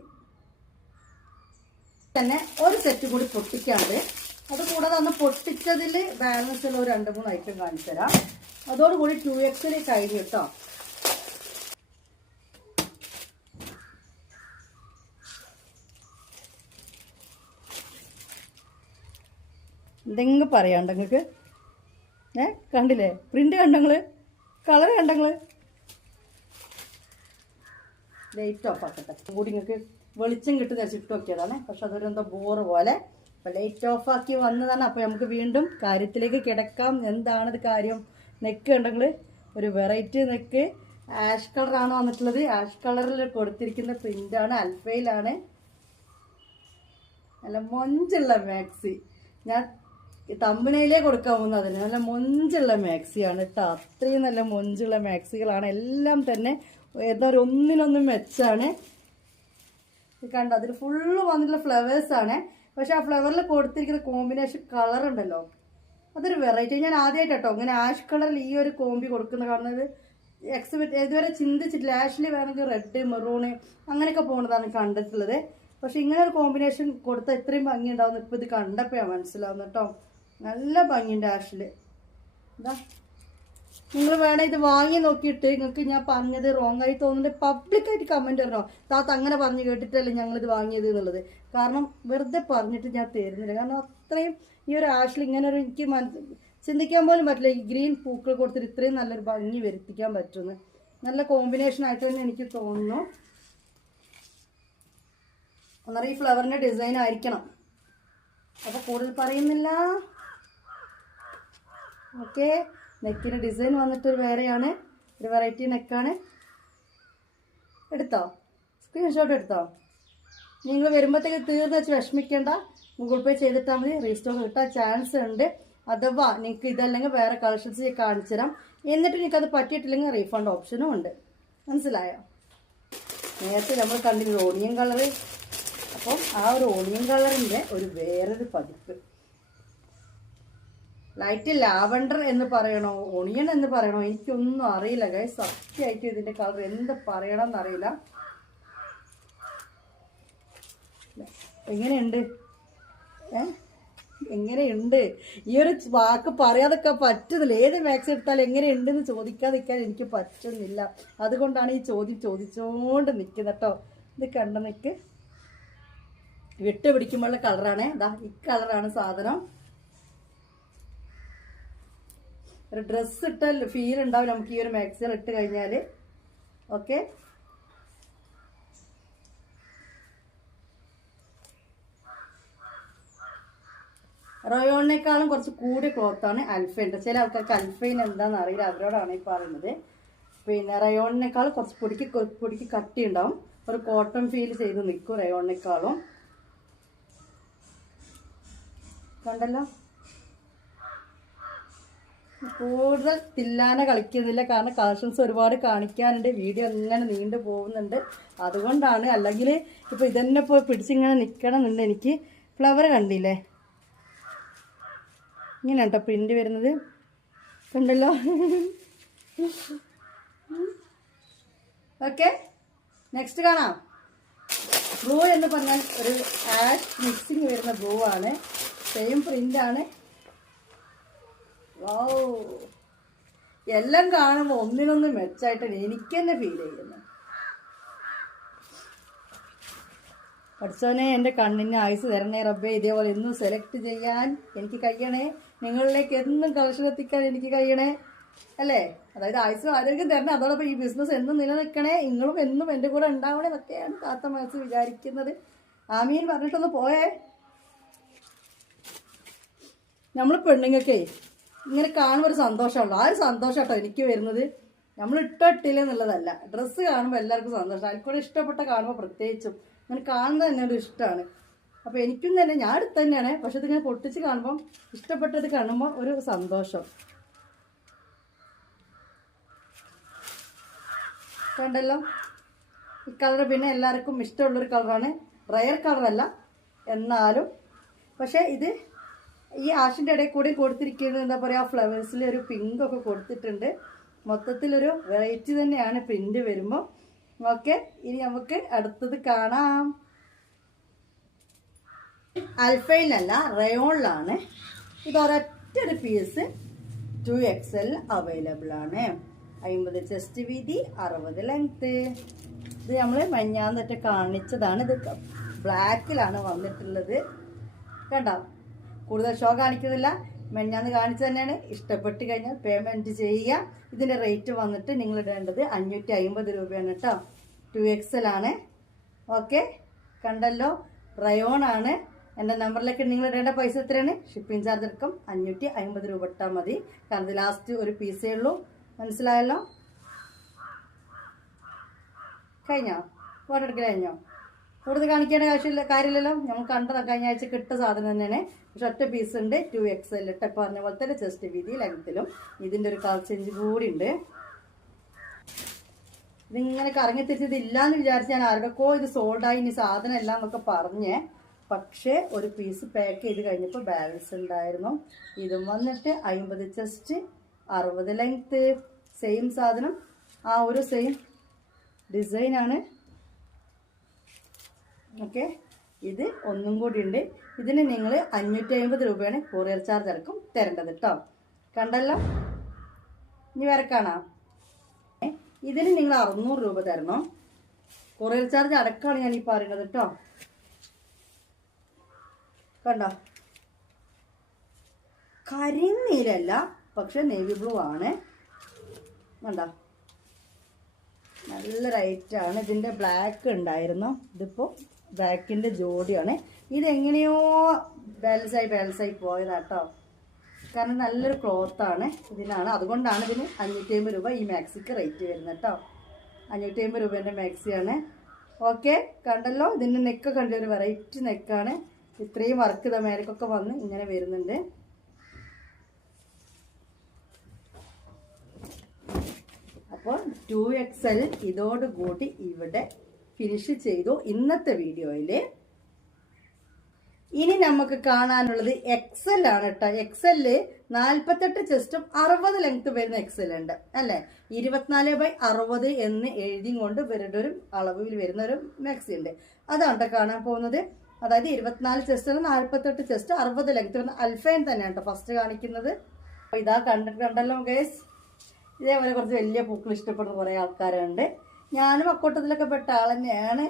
തന്നെ ഒരു സെറ്റ് കൂടി പൊട്ടിക്കാണ്ട്. അതുകൂടാതെ അന്ന് പൊട്ടിച്ചതിൽ ബാലൻസ് ഉള്ള ഒരു 2-3 ഐറ്റം കാണിച്ചു തരാം. അതോടുകൂടി 2X കഴിഞ്ഞു കേട്ടോ. എന്തെങ്കിലും പറയാണ്ട് നിങ്ങൾക്ക് കണ്ടില്ലേ? പ്രിന്റ് കണ്ടങ്ങള്, കളർ കണ്ടങ്ങള്. ലൈറ്റ് ഓഫ് ആക്കട്ടെ കൂടി നിങ്ങൾക്ക് വെളിച്ചം കിട്ടുന്ന ചുറ്റും നോക്കിയതാണ്. പക്ഷെ അതൊരു എന്തോ ബോറ് പോലെ. അപ്പം ലൈറ്റ് ഓഫ് ആക്കി വന്നതാണ്. അപ്പോൾ നമുക്ക് വീണ്ടും കാര്യത്തിലേക്ക് കിടക്കാം. എന്താണിത് കാര്യം? നെക്ക് ഉണ്ടെങ്കിൽ ഒരു വെറൈറ്റി നെക്ക്. ആഷ് കളറാണ് വന്നിട്ടുള്ളത്. ആഷ് കളറിൽ കൊടുത്തിരിക്കുന്ന പ്രിൻ്റാണ്. അൽഫയിലാണ്. നല്ല മൊഞ്ചുള്ള മാക്സി. ഞാൻ തമ്പനയിലേ കൊടുക്കാൻ പോകുന്നത് അതിന്. നല്ല മൊഞ്ചുള്ള മാക്സിയാണ് കേട്ടോ. അത്രയും നല്ല മൊഞ്ചുള്ള മാക്സികളാണ്. എല്ലാം തന്നെ ഏതാ ഒന്നിനൊന്നും മെച്ചാണ്. കണ്ട അതിൽ ഫുള്ള് വന്നിട്ടുള്ള ഫ്ലവേഴ്സാണ്. പക്ഷെ ആ ഫ്ലവറിൽ കൊടുത്തിരിക്കുന്ന കോമ്പിനേഷൻ കളർ ഉണ്ടല്ലോ, അതൊരു വെറൈറ്റി. ഞാൻ ആദ്യമായിട്ട് കേട്ടോ ഇങ്ങനെ ആഷ് കളറിൽ ഈ ഒരു കോമ്പി കൊടുക്കുന്ന കാണുന്നത്. ഇതുവരെ ചിന്തിച്ചിട്ടില്ല. ആഷിൽ വേണമെങ്കിൽ റെഡ്, മെറൂണ് അങ്ങനെയൊക്കെ പോകുന്നതാണ് കണ്ടിട്ടുള്ളത്. പക്ഷെ ഇങ്ങനെ ഒരു കോമ്പിനേഷൻ കൊടുത്താൽ ഇത്രയും ഭംഗി ഉണ്ടാവുന്നു ഇപ്പോൾ ഇത് കണ്ടപ്പോഴാണ് മനസ്സിലാവുന്നത് കേട്ടോ. നല്ല ഭംഗിയുണ്ട് ആഷിൽ. എന്താ നിങ്ങൾ വേണേൽ ഇത് വാങ്ങി നോക്കിയിട്ട് നിങ്ങൾക്ക് ഞാൻ പറഞ്ഞത് റോങ് ആയി തോന്നുന്നുണ്ട് പബ്ലിക്കായിട്ട് കമൻറ്റ് തരണോ, താത്ത അങ്ങനെ പറഞ്ഞു കേട്ടിട്ടല്ലേ ഞങ്ങളിത് വാങ്ങിയത് എന്നുള്ളത്. കാരണം വെറുതെ പറഞ്ഞിട്ട് ഞാൻ തരുന്നില്ല. കാരണം അത്രയും ഈ ഒരു ആഷിൽ ഇങ്ങനെ ഒരു എനിക്ക് ചിന്തിക്കാൻ പോലും പറ്റില്ല. ഈ ഗ്രീൻ പൂക്കൾ കൊടുത്തിട്ട് ഇത്രയും നല്ലൊരു ഭംഗി വരുത്തിക്കാൻ പറ്റുമെന്ന്. നല്ല കോമ്പിനേഷൻ ആയിട്ട് തന്നെ എനിക്ക് തോന്നുന്നു. ഒന്നറിയ ഈ ഫ്ലവറിൻ്റെ ഡിസൈൻ ആയിരിക്കണം. അപ്പോൾ കൂടുതൽ പറയുന്നില്ല. ഓക്കെ, നെക്കിന് ഡിസൈൻ വന്നിട്ടൊരു വേറെയാണ്. ഒരു വെറൈറ്റി നെക്കാണ്. എടുത്തോ, സ്ക്രീൻഷോട്ട് എടുത്തോ. നിങ്ങൾ വരുമ്പോഴത്തേക്ക് തീർന്നു വെച്ച് വിഷമിക്കേണ്ട. ഗൂഗിൾ പേ ചെയ്തിട്ടാൽ മതി. റീസ്റ്റോർ കിട്ടാൻ ചാൻസ് ഉണ്ട്. അഥവാ നിങ്ങൾക്ക് ഇതല്ലെങ്കിൽ വേറെ കളക്ഷൻസ് കാണിച്ചു തരാം. എന്നിട്ട് നിങ്ങൾക്കത് പറ്റിയിട്ടില്ലെങ്കിൽ റീഫണ്ട് ഓപ്ഷനും ഉണ്ട്. മനസ്സിലായോ? നേരത്തെ നമ്മൾ കണ്ടിരുന്നു ഓണിയൻ കളറ്. അപ്പം ആ ഒരു ഓണിയൻ കളറിൻ്റെ ഒരു വേറൊരു പതിപ്പ്. ലൈറ്റ് ലാവണ്ടർ എന്ന് പറയണോ ഓണിയൻ എന്ന് പറയണോ എനിക്കൊന്നും അറിയില്ല ഗൈസ്. സത്യമായിട്ട് ഇതിൻ്റെ കളർ എന്ത് പറയണം എന്നറിയില്ല. എങ്ങനെയുണ്ട്? എങ്ങനെയുണ്ട്? ഈ ഒരു വാക്ക് പറയാതൊക്കെ പറ്റുന്നില്ല. ഏത് മാക്സ് എടുത്താലും എങ്ങനെയുണ്ടെന്ന് ചോദിക്കാതിരിക്കാൻ എനിക്ക് പറ്റുന്നില്ല. അതുകൊണ്ടാണ് ഈ ചോദ്യം ചോദിച്ചുകൊണ്ട് നിൽക്കുന്നത് കേട്ടോ. ഇത് കണ്ട നിൽക്ക് വിട്ട് പിടിക്കുമ്പോഴുള്ള കളറാണ്. ഇതാ ഈ കളറാണ് സാധനം. ഒരു ഡ്രസ്സ് ഇട്ട ഫീൽ ഉണ്ടാവും നമുക്ക് ഈ ഒരു മാക്സികൾ ഇട്ട് കഴിഞ്ഞാൽ. ഓക്കെ, റയോണിനേക്കാളും കുറച്ച് കൂടിയ ക്ലോത്താണ് അൽഫൈൻ്റെ. ചില ആൾക്കാർക്ക് അൽഫൈൻ എന്താണെന്ന് അറിയില്ല, അവരോടാണ് ഈ പറയുന്നത്. പിന്നെ റയോണിനേക്കാൾ കുറച്ച് പൊടിക്ക് കട്ടി ഉണ്ടാവും. ഒരു കോട്ടൺ ഫീൽ ചെയ്ത് നിൽക്കും റയോണിനേക്കാളും. കണ്ടല്ലോ, കൂടുതൽ തില്ലാന കളിക്കുന്നില്ല. കാരണം കളക്ഷൻസ് ഒരുപാട് കാണിക്കാനുണ്ട്. വീഡിയോ ഇങ്ങനെ നീണ്ടു പോകുന്നുണ്ട്. അതുകൊണ്ടാണ്. അല്ലെങ്കിൽ ഇപ്പോൾ ഇതന്നെ ഇപ്പോൾ പിടിച്ചിങ്ങനെ നിൽക്കണം എന്നുണ്ട് എനിക്ക്. ഫ്ലവർ കണ്ടില്ലേ? ഇങ്ങനെ കേട്ടോ പ്രിന്റ് വരുന്നത്. കണ്ടല്ലോ. ഓക്കെ, നെക്സ്റ്റ് കാണാം. ബ്ലൂ എന്ന് പറഞ്ഞാൽ ഒരു ആഷ് മിക്സിങ് വരുന്ന ബ്ലൂ ആണ്. സെയിം പ്രിൻ്റാണ്. വൗ, എല്ലാം കാണുമ്പോൾ ഒന്നിനൊന്ന് മെച്ചായിട്ടാണ് എനിക്ക് തന്നെ ഫീൽ ചെയ്യുന്നത്. പഠിച്ചോനെ എൻ്റെ കണ്ണിന് ആയുസ് തരണേ റബ്ബേ. ഇതേപോലെ എന്നും സെലക്ട് ചെയ്യാൻ എനിക്ക് കഴിയണേ. നിങ്ങളിലേക്ക് എന്നും കളക്ഷൻ എത്തിക്കാൻ എനിക്ക് കഴിയണേ അല്ലേ? അതായത് ആയുസും ആരോഗ്യം തരണേ. അതോടൊപ്പം ഈ ബിസിനസ് എന്നും നിലനിൽക്കണേ. നിങ്ങളും എന്നും എൻ്റെ കൂടെ ഉണ്ടാവണേ എന്നൊക്കെയാണ് താത്ത മനസ്സ് വിചാരിക്കുന്നത്. ആമീൻ പറഞ്ഞിട്ടൊന്ന് പോയേ. നമ്മൾ പെണ്ണുങ്ങൾക്കേ ഇങ്ങനെ കാണുമ്പോൾ ഒരു സന്തോഷമുള്ളൂ. ആ ഒരു സന്തോഷം കേട്ടോ എനിക്ക് വരുന്നത്. നമ്മൾ ഇട്ടില്ല എന്നുള്ളതല്ല. ഡ്രസ്സ് കാണുമ്പോൾ എല്ലാവർക്കും സന്തോഷം. എനിക്കൂടെ ഇഷ്ടപ്പെട്ട കാണുമ്പോൾ പ്രത്യേകിച്ചും അങ്ങനെ കാണുന്നത് തന്നെ ഒരു ഇഷ്ടമാണ്. അപ്പോൾ എനിക്കും തന്നെ ഞാൻ അടുത്ത് തന്നെയാണ്. പക്ഷെ ഇതിങ്ങനെ പൊട്ടിച്ച് കാണുമ്പം ഇഷ്ടപ്പെട്ടത് കാണുമ്പോൾ ഒരു സന്തോഷം. കണ്ടല്ലോ ഈ കളർ. പിന്നെ എല്ലാവർക്കും ഇഷ്ടമുള്ളൊരു കളറാണ്. റയർ കളറല്ല എന്നാലും. പക്ഷേ ഇത് ഈ ആഷിൻ്റെ ഇടയിൽ കൂടി കൊടുത്തിരിക്കുന്നത് എന്താ പറയുക, ഫ്ലവേഴ്സിൽ ഒരു പിങ്കൊക്കെ കൊടുത്തിട്ടുണ്ട്. മൊത്തത്തിലൊരു വെറൈറ്റി തന്നെയാണ് പ്രിന്റ് വരുമ്പോൾ. ഓക്കെ, ഇനി നമുക്ക് അടുത്തത് കാണാം. അൽഫൈനല്ല, റയോണിലാണ്. ഇത് ഒരൊറ്റൊരു പീസ് 2XL അവൈലബിൾ ആണ്. 50 ചെസ്റ്റ് വീതി, 60 ലെങ്ത്. ഇത് നമ്മൾ മഞ്ഞാന്നിട്ട് കാണിച്ചതാണ്. ഇത് ബ്ലാക്കിലാണ് വന്നിട്ടുള്ളത്. കണ്ടോ, കൂടുതൽ ഷോ കാണിക്കുന്നില്ല, മെഞ്ഞാന്ന് കാണിച്ചു തന്നെയാണ്. ഇഷ്ടപ്പെട്ട് കഴിഞ്ഞാൽ പേയ്മെൻറ്റ് ചെയ്യുക. ഇതിൻ്റെ റേറ്റ് വന്നിട്ട് നിങ്ങൾ ഇടേണ്ടത് 550 രൂപയാണ് കേട്ടോ. 2XL ആണ്. ഓക്കെ, കണ്ടല്ലോ, റയോൺ ആണ്. എൻ്റെ നമ്പറിലേക്ക് നിങ്ങൾ ഇടേണ്ട പൈസ എത്രയാണ്? ഷിപ്പിംഗ് ചാർജ് എടുക്കും 550 രൂപ ഇട്ടാൽ മതി. കാരണം ഇത് ലാസ്റ്റ് ഒരു പീസേ ഉള്ളൂ. മനസ്സിലായല്ലോ? കഴിഞ്ഞോ? ഫോട്ടോ എടുക്കൽ കഴിഞ്ഞോ? കൂടുതൽ കാണിക്കേണ്ട കാര്യമില്ലല്ലോ. നമ്മൾ കണ്ടതാണ്, കഴിഞ്ഞ ആഴ്ച കിട്ട സാധനം തന്നെയാണ്. പക്ഷെ ഒറ്റ പീസ് ഉണ്ട്. 2XL ഇട്ട പറഞ്ഞ പോലെ തന്നെ ചെസ്റ്റ് വീതി ലെങ്ത്തിലും. ഇതിൻ്റെ ഒരു കളർ ചേഞ്ച് കൂടി ഉണ്ട്. ഇതിങ്ങനെ കറങ്ങി തിരിച്ചത് ഇല്ലാന്ന് വിചാരിച്ച് ഞാൻ ആരുടെക്കോ ഇത് സോൾഡായി, ഇനി സാധനം എല്ലാം എന്നൊക്കെ പറഞ്ഞേ. പക്ഷേ ഒരു പീസ് പാക്ക് ചെയ്ത് കഴിഞ്ഞപ്പോൾ ബാലൻസ് ഉണ്ടായിരുന്നു. ഇതും വന്നിട്ട് 50 ചെസ്റ്റ്, 60 ലെങ്ത്ത്. സെയിം സാധനം, ആ ഒരു സെയിം ഡിസൈനാണ്. ഓക്കെ, ഇത് ഒന്നും കൂടി ഉണ്ട്. ഇതിന് നിങ്ങൾ 550 രൂപയാണ് കൊറിയർ ചാർജ് അടക്കം തരേണ്ടത് കേട്ടോ. കണ്ടല്ലോ? ഇനി വരെ കാണാം. ഇതിന് നിങ്ങൾ 600 രൂപ തരണം. കൊറിയർ ചാർജ് അടക്കമാണ് ഞാൻ ഈ പറയുന്നത് കേട്ടോ. കണ്ടോ, കരിനീലല്ല, പക്ഷെ നേവി ബ്ലൂ ആണ്. കണ്ടോ, നല്ല റൈറ്റാണ്. ഇതിൻ്റെ ബ്ലാക്ക് ഉണ്ടായിരുന്നു, ഇതിപ്പോൾ ബ്ലാക്കിൻ്റെ ജോഡിയാണ്. ഇതെങ്ങനെയോ ബാലൻസായി പോയതാട്ടോ. കാരണം നല്ലൊരു ക്ലോത്താണ് ഇതിനാണ്. അതുകൊണ്ടാണ് ഇതിന് 550 രൂപ ഈ മാക്സിക്ക് റേറ്റ് വരുന്നത് കേട്ടോ. 550 രൂപേൻ്റെ മാക്സിയാണ്. ഓക്കെ, കണ്ടല്ലോ? ഇതിൻ്റെ നെക്ക് കണ്ട ഒരു വെറൈറ്റി നെക്കാണ്. ഇത്രയും വർക്ക് ഇതാ മേലേക്കൊക്കെ വന്ന് ഇങ്ങനെ വരുന്നുണ്ട്. അപ്പോൾ 2XL ഇതോടുകൂടി ഇവിടെ ഫിനിഷ് ചെയ്തു ഇന്നത്തെ വീഡിയോയിൽ. ഇനി നമുക്ക് കാണാനുള്ളത് XL ആണ് കേട്ടോ. XL 48 ചെസ്റ്റും 60 ലെങ്ത് വരുന്ന XL ഉണ്ട് അല്ലേ. 24/60 എന്ന് എഴുതി കൊണ്ട് ഇവരുടെ ഒരു അളവിൽ വരുന്ന ഒരു മാക്സി ഉണ്ട്. അതാണ് കേട്ടോ കാണാൻ പോകുന്നത്. അതായത് 24 ചെസ്റ്റ്, 48 ചെസ്റ്റ്, 60 ലെങ്ത് വരുന്ന അൽഫൈൻ തന്നെയാണ് കേട്ടോ ഫസ്റ്റ് കാണിക്കുന്നത്. അപ്പോൾ ഇതാ കണ്ടല്ലോ ഗൈസ്. ഇതേപോലെ കുറച്ച് വലിയ പൂക്കൾ ഇഷ്ടപ്പെടുന്ന കുറേ ആൾക്കാരുണ്ട്. ഞാനും അക്കൂട്ടത്തിലൊക്കെ പെട്ട ആൾ തന്നെയാണ്.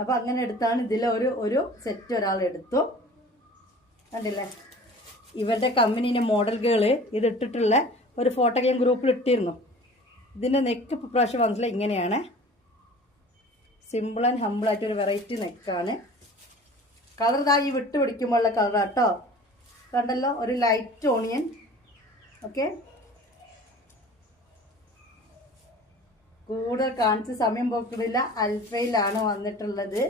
അപ്പോൾ അങ്ങനെ എടുത്താണ്. ഇതിലൊരു സെറ്റ് ഒരാൾ എടുത്തു. കണ്ടില്ലേ? ഇവരുടെ കമ്പനീൻ്റെ മോഡൽ ഗേള് ഇത് ഇട്ടിട്ടുള്ള ഒരു ഫോട്ടോ ഞാൻ ഗ്രൂപ്പിൽ ഇട്ടിരുന്നു. ഇതിൻ്റെ നെക്ക് പ്രാവശ്യം വന്നിട്ടില്ല, ഇങ്ങനെയാണ്. സിമ്പിൾ ആൻഡ് ഹമ്പിളായിട്ടൊരു വെറൈറ്റി നെക്കാണ്. കളർ ഇതാ ഈ വിട്ട് പിടിക്കുമ്പോഴുള്ള കളറാട്ടോ. കണ്ടല്ലോ, ഒരു ലൈറ്റ് ഓണിയൻ. ഓക്കെ, കൂടുതൽ കാണിച്ച് സമയം പോക്കിടില്ല. അൽഫയിലാണ് വന്നിട്ടുള്ളത്.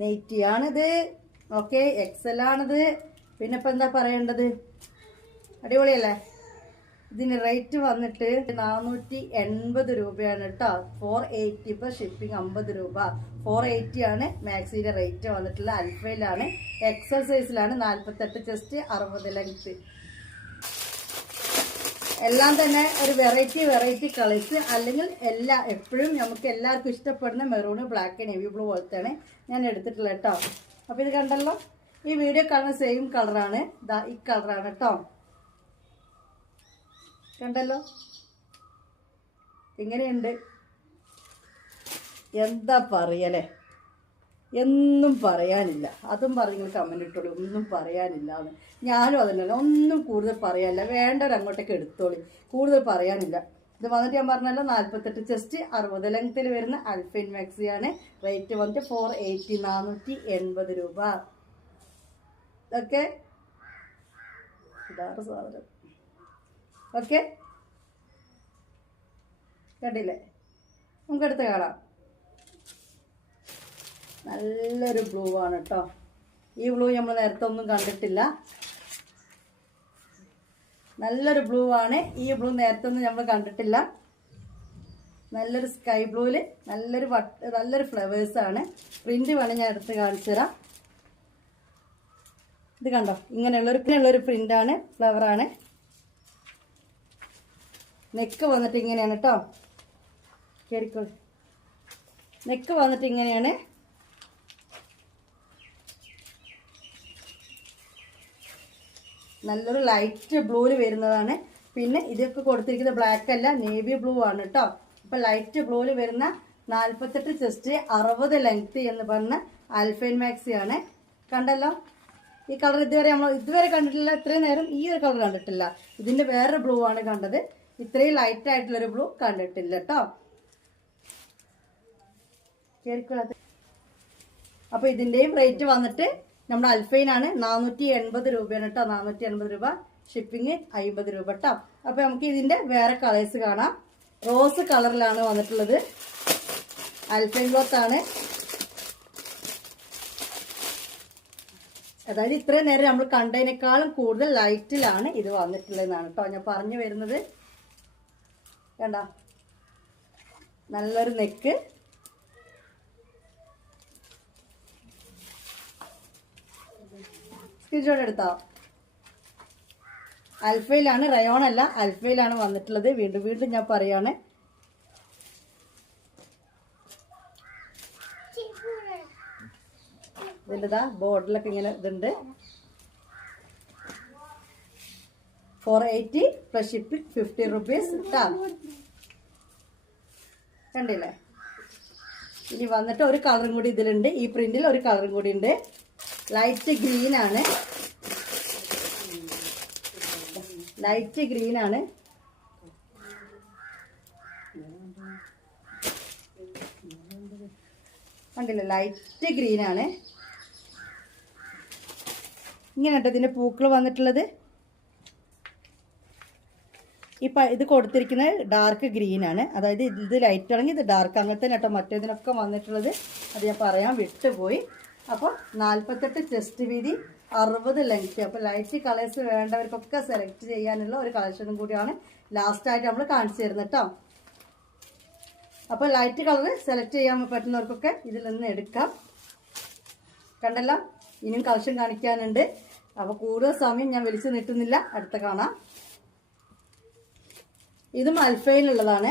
നെയ്റ്റിയാണിത്. ഓക്കെ, XL ആണിത്. പിന്നെ ഇപ്പം എന്താ പറയേണ്ടത്? അടിപൊളിയല്ലേ? ഇതിന് റേറ്റ് വന്നിട്ട് 480 രൂപയാണ് കേട്ടോ. 480 ഇപ്പോൾ ഷിപ്പിംഗ് 50 രൂപ. 480 ആണ് മാക്സിയുടെ റേറ്റ് വന്നിട്ടുള്ള. അൽഫയിലാണ്, XL സൈസിലാണ്. 48 ചെസ്റ്റ്, 60 ലെങ്ത്. എല്ലാം തന്നെ ഒരു വെറൈറ്റി കളേഴ്സ്. അല്ലെങ്കിൽ എപ്പോഴും നമുക്ക് എല്ലാവർക്കും ഇഷ്ടപ്പെടുന്ന മെറൂണ്, ബ്ലാക്ക്, നേവി ബ്ലൂ പോലത്തെയാണ് ഞാൻ എടുത്തിട്ടുള്ളത് കേട്ടോ. അപ്പോൾ ഇത് കണ്ടല്ലോ, ഈ വീഡിയോ കാണുന്ന സെയിം കളറാണ്. ഇതാ ഈ കളറാണ് കേട്ടോ. കണ്ടല്ലോ, ഇങ്ങനെയുണ്ട്. എന്താ പറയല്ലേ, എന്നും പറയാനില്ല. അതും പറഞ്ഞ് കമൻറ്റ് ഇട്ടോളൂ. ഒന്നും പറയാനില്ല എന്ന്. ഞാനും അതല്ല, ഒന്നും കൂടുതൽ പറയാനില്ല. വേണ്ടവർ അങ്ങോട്ടേക്ക് എടുത്തോളി. കൂടുതൽ പറയാനില്ല. ഇത് വന്നിട്ട് ഞാൻ പറഞ്ഞല്ലോ 48 ചെസ്റ്റ്, 60 ലെങ്ത്തിൽ വരുന്ന അൽഫൈൻ മാക്സിയാണ്. റേറ്റ് വന്നിട്ട് 480, 480 രൂപ. ഓക്കെ, ഇതാണ് സാധനം. ഓക്കെ, കണ്ടില്ലേ? നമുക്കെടുത്ത് കാണാം. നല്ലൊരു ബ്ലൂ ആണ് കേട്ടോ. ഈ ബ്ലൂ നമ്മൾ നേരത്തെ ഒന്നും കണ്ടിട്ടില്ല. നല്ലൊരു ബ്ലൂ ആണ്. ഈ ബ്ലൂ നേരത്തെ ഒന്നും നമ്മൾ കണ്ടിട്ടില്ല. നല്ലൊരു സ്കൈ ബ്ലൂവിൽ നല്ലൊരു ഫ്ലവേഴ്സാണ്. പ്രിന്റ് വേണം ഞാൻ എടുത്ത് കാണിച്ചു തരാം. ഇത് കണ്ടോ, ഇങ്ങനെയുള്ളൊരു പ്രിന്റാണ്, ഫ്ലവറാണ്. നെക്ക് വന്നിട്ട് ഇങ്ങനെയാണ് കേട്ടോ. കയറിക്കോളൂ. നെക്ക് വന്നിട്ട് ഇങ്ങനെയാണ്. നല്ലൊരു ലൈറ്റ് ബ്ലൂവിൽ വരുന്നതാണ്. പിന്നെ ഇതൊക്കെ കൊടുത്തിരിക്കുന്നത് ബ്ലാക്ക് അല്ല, നേവി ബ്ലൂ ആണ് കേട്ടോ. അപ്പം ലൈറ്റ് ബ്ലൂവിൽ വരുന്ന 48 ചെസ്റ്റ് 60 ലെങ്ത് എന്ന് പറഞ്ഞ ആൽഫൈൻ മാക്സി ആണ്. കണ്ടല്ലോ, ഈ കളർ ഇതുവരെ കണ്ടിട്ടില്ല. ഇത്രയും നേരം ഈ ഒരു കളർ കണ്ടിട്ടില്ല. ഇതിൻ്റെ വേറൊരു ബ്ലൂ ആണ് കണ്ടത്. ഇത്രയും ലൈറ്റ് ആയിട്ടുള്ളൊരു ബ്ലൂ കണ്ടിട്ടില്ല കേട്ടോ. അപ്പോൾ ഇതിൻ്റെയും റേറ്റ് വന്നിട്ട് നമ്മുടെ അൽഫൈൻ ആണ് 480 രൂപയാണ് കേട്ടോ. 480 രൂപ, ഷിപ്പിംഗ് 50 രൂപ കേട്ടോ. അപ്പോൾ നമുക്ക് ഇതിൻ്റെ വേറെ കളേഴ്സ് കാണാം. റോസ് കളറിലാണ് വന്നിട്ടുള്ളത്. അൽഫൈൻ ക്ലോത്ത് ആണ്. അതായത് ഇത്രയും നേരം നമ്മൾ കണ്ടതിനേക്കാളും കൂടുതൽ ലൈറ്റിലാണ് ഇത് വന്നിട്ടുള്ളതെന്നാണ് കേട്ടോ ഞാൻ പറഞ്ഞു വരുന്നത്. കണ്ട, നല്ലൊരു നെക്ക്, സ്ക്രീൻഷോട്ട് എടുത്തോ. അൽഫയിലാണ്, റയോൺ അല്ല, അൽഫയിലാണ് വന്നിട്ടുള്ളത്. വീണ്ടും വീണ്ടും ഞാൻ പറയാണ്. ഇതിൻ്റെതാ ബോർഡിലൊക്കെ ഇങ്ങനെ ഇതുണ്ട്. 480 പ്ലസ് ഷിപ്പിംഗ് 50 റുപ്പീസ് കേട്ടോ. കണ്ടില്ലേ? ഇനി വന്നിട്ട് ഒരു കളറും കൂടി ഇതിലുണ്ട്. ഈ പ്രിന്റിൽ ഒരു കളറും കൂടി ഉണ്ട്. ലൈറ്റ് ഗ്രീൻ ആണ്. ലൈറ്റ് ഗ്രീൻ ആണ്. കണ്ടില്ലേ? ലൈറ്റ് ഗ്രീൻ ആണ്. ഇങ്ങനെ കേട്ടോ ഇതിൻ്റെ പൂക്കൾ വന്നിട്ടുള്ളത്. ഇത് കൊടുത്തിരിക്കുന്നത് ഡാർക്ക് ഗ്രീൻ ആണ്. അതായത് ഇത് ലൈറ്റ് ആണെങ്കിൽ ഇത് ഡാർക്ക്, അങ്ങനത്തെ കേട്ടോ മറ്റേതിനൊക്കെ വന്നിട്ടുള്ളത്. അത് ഞാൻ പറയാൻ വിട്ടുപോയി. അപ്പോൾ 48 ചെസ്റ്റ് വീതി, 60 ലെങ്ത്. അപ്പോൾ ലൈറ്റ് കളേഴ്സ് വേണ്ടവർക്കൊക്കെ സെലക്ട് ചെയ്യാനുള്ള ഒരു കളക്ഷനും കൂടിയാണ് ലാസ്റ്റായിട്ട് നമ്മൾ കാണിച്ചു തരുന്നത് കേട്ടോ. അപ്പോൾ ലൈറ്റ് കളർ സെലക്ട് ചെയ്യാൻ പറ്റുന്നവർക്കൊക്കെ ഇതിൽ നിന്ന് എടുക്കാം. കണ്ടല്ലോ, ഇനിയും കളക്ഷൻ കാണിക്കാനുണ്ട്. അപ്പോൾ കൂടുതൽ സമയം ഞാൻ വലിച്ചു നീട്ടുന്നില്ല, അടുത്ത കാണാം. ഇതും അൽഫയിലുള്ളതാണ്.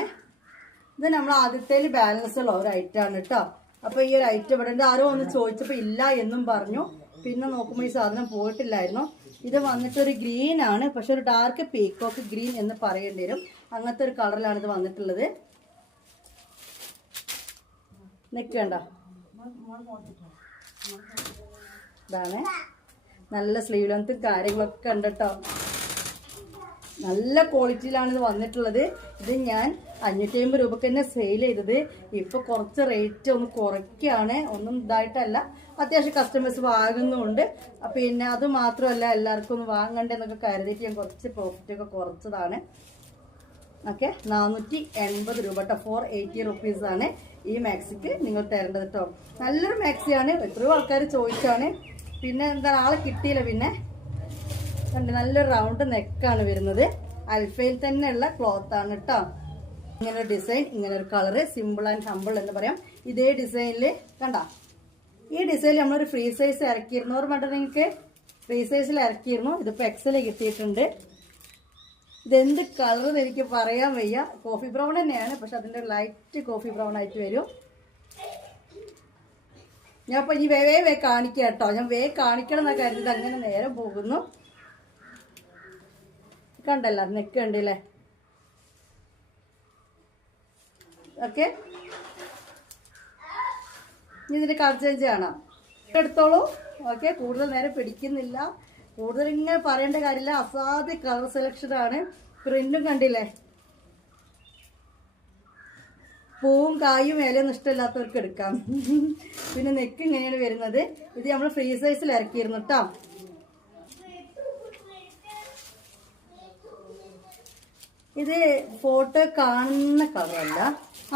ഇത് നമ്മൾ ആദ്യത്തേൽ ബാലൻസ് ഉള്ള ഒരു ഐറ്റമാണ് കേട്ടോ. അപ്പോൾ ഈ ഒരു ഐറ്റം ഇവിടെ ഉണ്ട്. ആരോ ഒന്ന് ചോദിച്ചപ്പോൾ ഇല്ല എന്നും പറഞ്ഞു. പിന്നെ നോക്കുമ്പോൾ ഈ സാധനം പോയിട്ടില്ലായിരുന്നു. ഇത് വന്നിട്ടൊരു ഗ്രീൻ ആണ്, പക്ഷെ ഒരു ഡാർക്ക് പീക്കോക്ക് ഗ്രീൻ എന്ന് പറയേണ്ടി വരും. അങ്ങനത്തെ ഒരു കളറിലാണ് ഇത് വന്നിട്ടുള്ളത്. നിൽക്കണ്ട, ഇതാണ്. നല്ല സ്ലീവ് ലെങ്ത്തും കാര്യങ്ങളൊക്കെ ഉണ്ട് കേട്ടോ. നല്ല ക്വാളിറ്റിയിലാണ് ഇത് വന്നിട്ടുള്ളത്. ഇത് ഞാൻ 550 രൂപക്ക് തന്നെ സെയിൽ ചെയ്തത്. ഇപ്പോൾ കുറച്ച് റേറ്റ് ഒന്ന് കുറയ്ക്കുകയാണ്. ഒന്നും ഇതായിട്ടല്ല, അത്യാവശ്യം കസ്റ്റമേഴ്സ് വാങ്ങുന്നുമുണ്ട്. പിന്നെ അത് മാത്രമല്ല, എല്ലാവർക്കും ഒന്ന് വാങ്ങണ്ടെന്നൊക്കെ കരുതിയിട്ട് ഞാൻ കുറച്ച് പ്രോഫിറ്റൊക്കെ കുറച്ചതാണ്. ഓക്കെ, 480 രൂപ കേട്ടോ. 480 റുപ്പീസാണ് ഈ മാക്സിക്ക് നിങ്ങൾ തരേണ്ടത് കേട്ടോ. നല്ലൊരു മാക്സിയാണ്. എത്രയോ ആൾക്കാർ ചോദിച്ചാണ്. പിന്നെ എന്താ, ആളെ കിട്ടിയില്ല. പിന്നെ കണ്ട് നല്ലൊരു റൗണ്ട് നെക്കാണ് വരുന്നത്. അൽഫയിൽ തന്നെയുള്ള ക്ലോത്ത് ആണ് കേട്ടോ. ഇങ്ങനെ ഒരു ഡിസൈൻ, ഇങ്ങനെ ഒരു കളറ്, സിമ്പിൾ ആൻഡ് ഹമ്പിൾ എന്ന് പറയാം. ഇതേ ഡിസൈനിൽ കണ്ട, ഈ ഡിസൈനിൽ നമ്മളൊരു ഫ്രീ സൈസ് ഇറക്കിയിരുന്നു. ഓർമ്മ നിങ്ങൾക്ക് ഫ്രീ സൈസിൽ ഇറക്കിയിരുന്നു. ഇതിപ്പോൾ എക്സൽ കിട്ടിയിട്ടുണ്ട്. ഇതെന്ത് കളർ എനിക്ക് പറയാൻ വയ്യ. കോഫി ബ്രൗൺ തന്നെയാണ്, പക്ഷെ അതിൻ്റെ ലൈറ്റ് കോഫി ബ്രൗൺ ആയിട്ട് വരും. ഞാൻ ഇപ്പോൾ ഇനി വേ കാണിക്കാം കേട്ടോ. ഞാൻ കാണിക്കണം എന്നൊക്കെ കരുതിയത്, അങ്ങനെ നേരം പോകുന്നു. കണ്ടല്ലോ, നെക്ക് കണ്ടില്ലേ? ഓക്കെ, ഇനി ഇതിൻ്റെ കളർ ചേഞ്ച് കാണാം. എടുത്തോളൂ. ഓക്കെ, കൂടുതൽ നേരം പിടിക്കുന്നില്ല. കൂടുതൽ ഇങ്ങനെ പറയേണ്ട കാര്യമില്ല. അസാധ്യ കളർ സെലക്ഷനാണ്. പ്രിന്റും കണ്ടില്ലേ? പൂവും കായും ഇലയൊന്നും ഇഷ്ടമില്ലാത്തവർക്ക് എടുക്കാം. പിന്നെ നെക്ക് ഇങ്ങനെയാണ് വരുന്നത്. ഇത് നമ്മൾ ഫ്രീ സൈസിൽ ഇറക്കിയിരുന്നു കേട്ടോ. ഇത് ഫോട്ടോ കാണുന്ന കളറല്ല.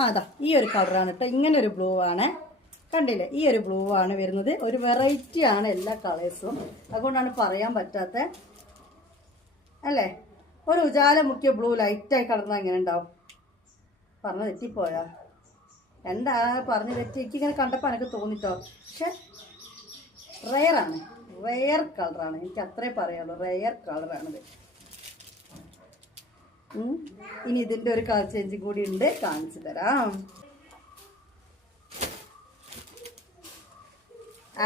അതാ ഈ ഒരു കളറാണ് കേട്ടോ. ഇങ്ങനെ ഒരു ബ്ലൂ ആണ്, കണ്ടില്ലേ? ഈ ഒരു ബ്ലൂ ആണ് വരുന്നത്. ഒരു വെറൈറ്റി ആണ് എല്ലാ കളേഴ്സും, അതുകൊണ്ടാണ് പറയാൻ പറ്റാത്ത അല്ലേ. ഒരു ഉജാല മുക്കിയ ബ്ലൂ ലൈറ്റായി കളർന്നാൽ എങ്ങനെ ഉണ്ടാവും? പറഞ്ഞ് തെറ്റിപ്പോയാ? എന്താ പറഞ്ഞ് തെറ്റി? എനിക്കിങ്ങനെ കണ്ടപ്പോൾ എനിക്ക് തോന്നിട്ടോ. പക്ഷെ റെയറാണ്, റെയർ കളറാണ്. എനിക്ക് അത്രേ പറയാനുള്ളൂ. റെയർ കളറാണിത്. ഇനി ഇതിന്റെ ഒരു കളർ ചേഞ്ച് കൂടി ഉണ്ട്, കാണിച്ചു തരാം.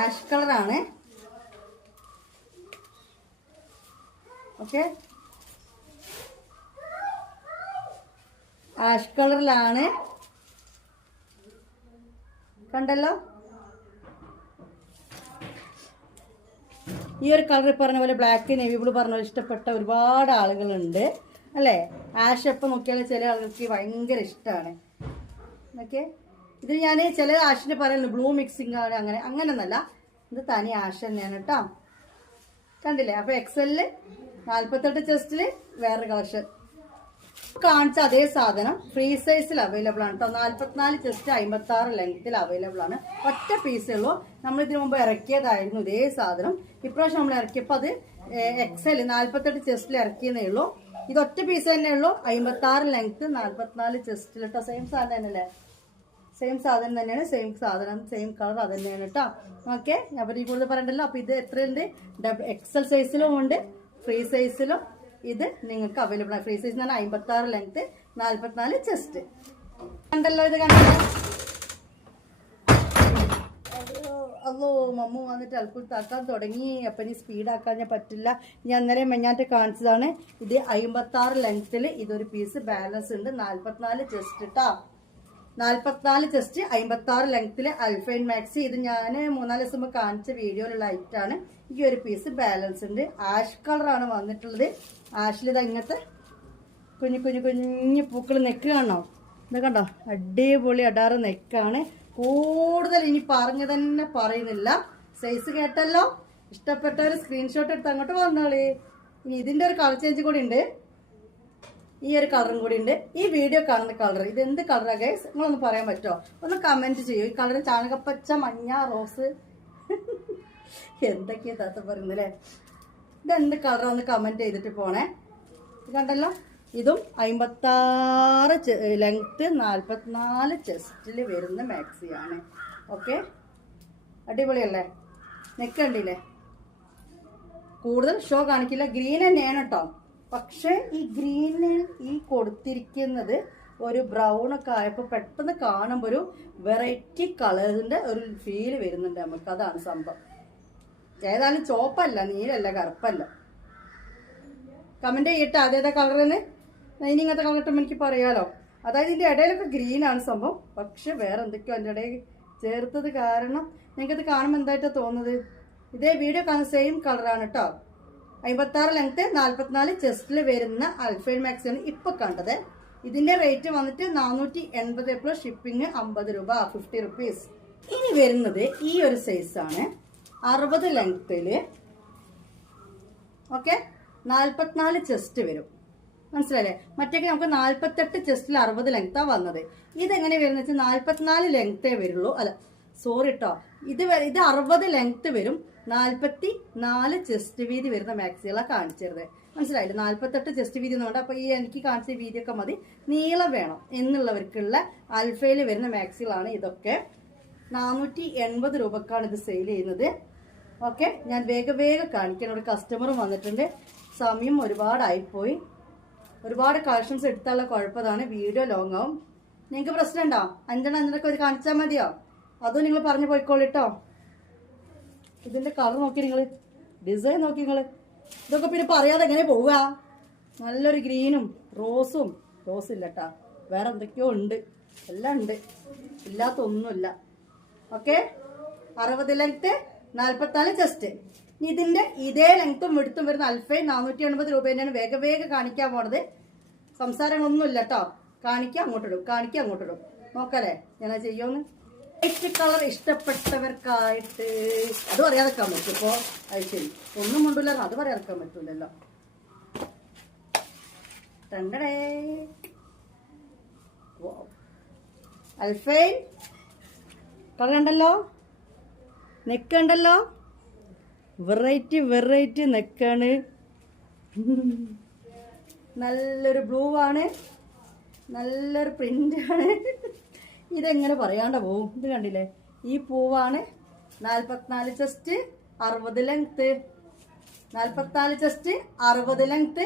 ആഷ് കളറാണ്. ഓക്കെ, ആഷ് കളറിലാണ്. കണ്ടല്ലോ, ഈ ഒരു കളർ പറഞ്ഞ പോലെ ബ്ലാക്ക് നേവി ബ്ലൂ പറഞ്ഞ പോലെ ഇഷ്ടപ്പെട്ട ഒരുപാട് ആളുകളുണ്ട് അല്ലേ. ആഷ് എപ്പോൾ നോക്കിയാലും ചില ആളുകൾക്ക് ഭയങ്കര ഇഷ്ടമാണ്. ഓക്കെ, ഇത് ഞാൻ ചില ആഷിന് പറയുന്നു ബ്ലൂ മിക്സിംഗ് ആണ്, അങ്ങനെയൊന്നല്ല, ഇത് തനി ആഷ് തന്നെയാണ് കേട്ടോ. കണ്ടില്ലേ? അപ്പോൾ എക്സലില് 48 ചെസ്റ്റില് വേറൊരു കളക്ഷൻ കാണിച്ച അതേ സാധനം ഫ്രീ സൈസിൽ അവൈലബിൾ ആണ് കേട്ടോ. 44 ചെസ്റ്റ് 56 ലെങ്ത്തിൽ അവൈലബിൾ ആണ്. ഒറ്റ പീസേ ഉള്ളൂ. നമ്മൾ ഇതിനു മുമ്പ് ഇറക്കിയതായിരുന്നു ഇതേ സാധനം. ഇപ്രാവശ്യം നമ്മൾ ഇറക്കിയപ്പോൾ അത് എക്സൽ 48 ചെസ്റ്റിൽ ഇറക്കിയെന്നേ ഉള്ളൂ. ഇത് ഒറ്റ പീസ് തന്നെ ഉള്ളൂ. 56 ലെങ്ത്ത് 44 ചെസ്റ്റിൽ കേട്ടോ. സെയിം സാധനം തന്നെയല്ലേ? സെയിം സാധനം തന്നെയാണ്, സെയിം സാധനം, സെയിം കളർ അത് തന്നെയാണ് കേട്ടോ. ഓക്കെ, അപ്പോൾ ഈ കൂടുതൽ പറയണ്ടല്ലോ. അപ്പോൾ ഇത് എത്രയുണ്ട്? എക്സൽ സൈസിലും ഉണ്ട്, ഫ്രീ സൈസിലും ഇത് നിങ്ങൾക്ക് അവൈലബിൾ ആണ്. ഫ്രീ സൈസ് എന്ന് പറഞ്ഞാൽ 56 ലെങ്ത്ത് 44 ചെസ്റ്റ്. കണ്ടല്ലോ, ഇത് കണ്ടല്ലോ. അല്ലോ, മമ്മു വന്നിട്ട് അൽക്കുത്താക്കാൻ തുടങ്ങി. അപ്പം ഇനി സ്പീഡാക്കാൻ ഞാൻ പറ്റില്ല. ഞാൻ അന്നേരം മെഞ്ഞാറ്റ് കാണിച്ചതാണ്. ഇത് 56 ലെങ്ത്തിൽ ഇതൊരു പീസ് ബാലൻസ് ഉണ്ട്. 44 ചെസ്റ്റ് കേട്ടോ. 44 ചെസ്റ്റ് 56 ലെങ്ത്തിൽ അൽഫൈൻ മാക്സി. ഇത് ഞാൻ 3-4 ദിവസം മുമ്പ് കാണിച്ച വീഡിയോയിലുള്ള ഐറ്റാണ്. ഈ ഒരു പീസ് ബാലൻസ് ഉണ്ട്. ആഷ് കളറാണ് വന്നിട്ടുള്ളത്. ആഷിൽ ഇത് ഇങ്ങനത്തെ കുഞ്ഞു കുഞ്ഞു കുഞ്ഞു പൂക്കൾ നെക്ക് കാണോ? ഇത് കണ്ടോ? അടിപൊളി അടാറ് നെക്കാണ്. കൂടുതൽ ഇനി പറഞ്ഞു തന്നെ പറയുന്നില്ല. സൈസ് കേട്ടല്ലോ. ഇഷ്ടപ്പെട്ടവർ സ്ക്രീൻഷോട്ട് എടുത്ത് അങ്ങോട്ട് വന്നോളി. ഇനി ഇതിൻ്റെ ഒരു കളർ ചേഞ്ച് കൂടി ഉണ്ട്. ഈ ഒരു കളറും കൂടി ഉണ്ട്. ഈ വീഡിയോ കാണുന്ന കളർ ഇത് എന്ത് കളറാണ് ഗൈസ്? നിങ്ങളൊന്ന് പറയാൻ പറ്റുമോ? ഒന്ന് കമൻറ്റ് ചെയ്യൂ. ഈ കളർ ചാണകപ്പച്ച, മഞ്ഞ, റോസ് എന്തൊക്കെയാ താത്ത പറയുന്നല്ലേ? ഇതെന്ത് കളറാണ്? ഒന്ന് കമൻറ്റ് ചെയ്തിട്ട് പോണേ. ഇത് കണ്ടല്ലോ, ഇതും 56 ലെങ്ത്ത് 44 ചെസ്റ്റിൽ വരുന്ന മാക്സിയാണ്. ഓക്കെ, അടിപൊളിയല്ലേ? നെക്ക് കണ്ടില്ലേ? കൂടുതൽ ഷോ കാണിക്കില്ല. ഗ്രീൻ തന്നെയാണ് കേട്ടോ. പക്ഷേ ഈ ഗ്രീനിൽ ഈ കൊടുത്തിരിക്കുന്നത് ഒരു ബ്രൗൺ ഒക്കെ ആയപ്പോൾ പെട്ടെന്ന് കാണുമ്പോൾ ഒരു വെറൈറ്റി കളറിൻ്റെ ഒരു ഫീല് വരുന്നുണ്ട് നമുക്ക്. അതാണ് സംഭവം. ഏതായാലും ചോപ്പല്ല, നീലല്ല, കറുപ്പല്ല. കമൻറ്റ് ചെയ്യട്ടെ അതേതാ കളറിന്. ഇനി ഇങ്ങനത്തെ കളർ ഇട്ടുമ്പോൾ എനിക്ക് പറയാലോ. അതായത് ഇതിൻ്റെ ഇടയിലൊക്കെ ഗ്രീനാണ് സംഭവം. പക്ഷെ വേറെ എന്തൊക്കെയോ അതിൻ്റെ ഇടയിൽ ചേർത്തത് കാരണം നിങ്ങൾക്കത് കാണുമ്പോൾ എന്തായിട്ടാണ് തോന്നുന്നത്? ഇതേ വീഡിയോ കാണുന്ന സെയിം കളറാണ് കേട്ടോ. 56 ലെങ്ത്ത് 44 ചെസ്റ്റിൽ വരുന്ന അൽഫൈൻ മാക്സിയാണ് ഇപ്പൊ കണ്ടത്. ഇതിന്റെ റേറ്റ് വന്നിട്ട് 480 പ്ലസ് ഷിപ്പിംഗ് 50 രൂപ, 50 റുപ്പീസ്. ഇനി വരുന്നത് ഈ ഒരു സൈസാണ് 60 ലെങ്ത്തില്. ഓക്കെ, 44 ചെസ്റ്റ് വരും. മനസ്സിലായില്ലേ? മറ്റേക്ക് നമുക്ക് 48 ചെസ്റ്റിൽ 60 ലെങ്ത്താ വന്നത്. ഇതെങ്ങനെ വരുന്ന വെച്ചാൽ 44 ലെങ്ത്തേ വരുള്ളൂ. അല്ല സോറി കേട്ടോ, ഇത് 60 ലെങ്ത്ത് വരും. 44 ചെസ്റ്റ് വീതി വരുന്ന മാക്സികളാണ് കാണിച്ചിരുന്നത്. മനസ്സിലായില്ലേ? 48 ചെസ്റ്റ് വീതി എന്നുകൊണ്ട്. അപ്പോൾ ഈ എനിക്ക് കാണിച്ച വീതിയൊക്കെ മതി, നീളം വേണം എന്നുള്ളവർക്കുള്ള അൽഫയിൽ വരുന്ന മാക്സികളാണ് ഇതൊക്കെ. 480 രൂപക്കാണ് ഇത് സെയിൽ ചെയ്യുന്നത്. ഓക്കെ, ഞാൻ വേഗം കാണിക്കാൻ ഒരു കസ്റ്റമറും വന്നിട്ടുണ്ട്. സമയം ഒരുപാടായിപ്പോയി. ഒരുപാട് കളക്ഷൻസ് എടുത്താലുള്ള കുഴപ്പതാണ്, വീഡിയോ ലോങ് ആവും. നിങ്ങൾക്ക് പ്രശ്നമുണ്ടോ? 5-5 ഒരു കാണിച്ചാൽ മതിയോ? അതും നിങ്ങൾ പറഞ്ഞു പോയിക്കോളിട്ടോ. ഇതിൻ്റെ കളർ നോക്കി നിങ്ങൾ, ഡിസൈൻ നോക്കി നിങ്ങൾ. ഇതൊക്കെ പിന്നെ പറയാതെ എങ്ങനെ പോവുക? നല്ലൊരു ഗ്രീനും റോസും, റോസില്ല കേട്ടാ, വേറെ എന്തൊക്കെയോ ഉണ്ട്, എല്ലാം ഉണ്ട്, ഇല്ലാത്തൊന്നുമില്ല. Okay, 60 length 44 chest. ഇതിൻ്റെ ഇതേ ലെങ്ത്തും എടുത്തും വരുന്ന അൽഫൈൻ 480 രൂപ തന്നെയാണ്. വേഗം കാണിക്കാൻ പോണത്. സംസാരങ്ങളൊന്നുമില്ല കേട്ടോ. കാണിക്കുക അങ്ങോട്ടിടും. നോക്കല്ലേ ഞാൻ ചെയ്യുമെന്ന്. വൈറ്റ് കളർ ഇഷ്ടപ്പെട്ടവർക്കായിട്ട് അത് പറയാതെക്കാൻ പറ്റും. ഇപ്പോൾ അത് ശരി, ഒന്നും കൊണ്ടില്ല, അത് പറയാതെക്കാൻ പറ്റൂലല്ലോ. രണ്ടടേ അൽഫൈൻ കളർ ഉണ്ടല്ലോ, നെക്ക് ഉണ്ടല്ലോ, വെറൈറ്റി നെക്കാണ്. നല്ലൊരു ബ്ലൂ ആണ്, നല്ലൊരു പ്രിൻ്റാണ്. ഇതെങ്ങനെ പറയാണ്ട പോവും? ഇത് കണ്ടില്ലേ? ഈ പൂവാണ്. 44 ചെസ്റ്റ് 60 ലെങ്ത്ത്, 44 ചെസ്റ്റ് 60 ലെങ്ത്ത്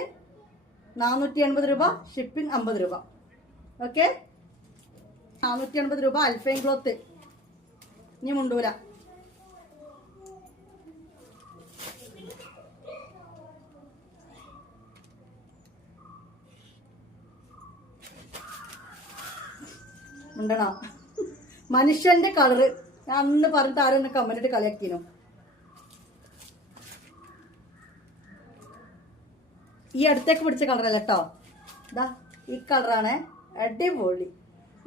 480 രൂപ, ഷിപ്പിംഗ് 50 രൂപ. ഓക്കെ, 480 രൂപ അൽഫൈൻ ക്ലോത്ത്. ഇനി മുണ്ടൂല. ഉണ്ടണോ? മനുഷ്യന്റെ കളറ് ഞാൻ അന്ന് പറഞ്ഞിട്ട് ആരും ഒന്ന് കമന്റിട്ട് കളിയാക്കിനോ. ഈ അടുത്തേക്ക് പിടിച്ച കളറല്ല കേട്ടോ, ഇതാ ഈ കളറാണ്. അടിപൊളി.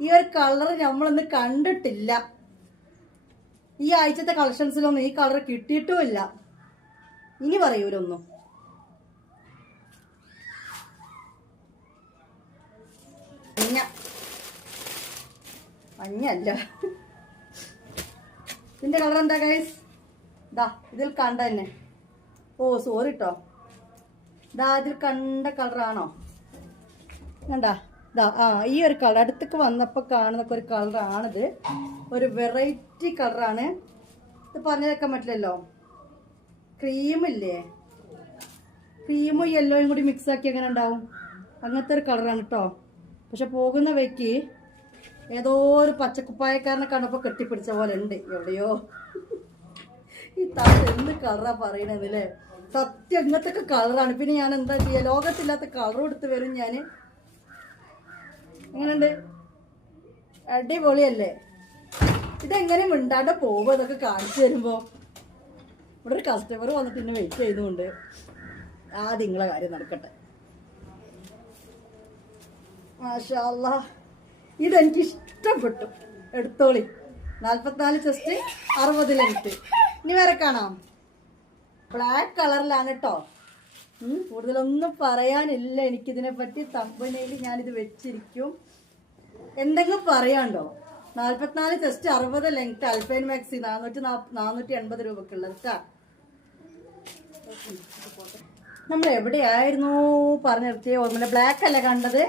ഈ ഒരു കളർ നമ്മളൊന്ന് കണ്ടിട്ടില്ല. ഈ ആഴ്ചത്തെ കളക്ഷൻസിലൊന്നും ഈ കളർ കിട്ടിയിട്ടുമില്ല. ഇനി പറയൂലൊന്നും. മഞ്ഞല്ല, ഇതിന്റെ കളർ എന്താ ഗൈസ്? ഇതാ ഇതിൽ കണ്ട തന്നെ. ഓ സോറി കേട്ടോ, ഇതാ ഇതിൽ കണ്ട കളറാണോ? കണ്ടാ? ഇതാ ഈ ഒരു കളർ അടുത്തേക്ക് വന്നപ്പോൾ കാണുന്ന ഒരു കളറാണിത്. ഒരു വെറൈറ്റി കളറാണ് ഇത്. പറഞ്ഞു വെക്കാൻ പറ്റില്ലല്ലോ. ക്രീമില്ലേ, ക്രീമും യെല്ലോയും കൂടി മിക്സ് ആക്കി എങ്ങനെ ഉണ്ടാവും? അങ്ങനത്തെ ഒരു കളറാണ് കേട്ടോ. പക്ഷെ പോകുന്ന വഴിക്ക് ഏതോ ഒരു പച്ചക്കുപ്പായക്കാരനെ കണ്ടപ്പോൾ കെട്ടിപ്പിടിച്ച പോലെ ഉണ്ട് എവിടെയോ. ഈ താഴെ എന്ത് കളറാ പറയണതല്ലേ? സത്യം ഇങ്ങനത്തെ കളറാണ്. പിന്നെ ഞാൻ എന്താ ചെയ്യുക, ലോകത്തില്ലാത്ത കളറും എടുത്ത് വരും ഞാൻ. എങ്ങനെയുണ്ട്? അടിപൊളിയല്ലേ? ഇതെങ്ങനെ മിണ്ടാണ്ട് പോകുമ്പോൾ ഇതൊക്കെ കാണിച്ചു തരുമ്പോൾ. ഇവിടെ ഒരു കസ്റ്റമർ വന്നിട്ട് എന്നെ വെയിറ്റ് ചെയ്യുന്നുണ്ട്. ആദ്യം നിങ്ങളെ കാര്യം നടക്കട്ടെ. മാഷാ അല്ലാ, ഇതെനിക്ക് ഇഷ്ടപ്പെട്ടു. എടുത്തോളി. 44 ചെസ്റ്റ്, 60 ലെങ്ത്. ഇനി വേറെ കാണാം. ബ്ലാക്ക് കളറിലാണ് കേട്ടോ. കൂടുതലൊന്നും പറയാനില്ല എനിക്കിതിനെ പറ്റി. തമ്പനയിൽ ഞാനിത് വെച്ചിരിക്കും. എന്തെങ്കിലും പറയാണ്ടോ? 44 ചെസ്റ്റ്, 60 ലെങ്ത്, അൽഫൈൻ മാക്സി, 480 രൂപക്കുള്ളത് കേട്ടാ. നമ്മൾ എവിടെയായിരുന്നു പറഞ്ഞു നിർത്തിയ ഓർമ്മ. ബ്ലാക്ക് അല്ല കണ്ടത്.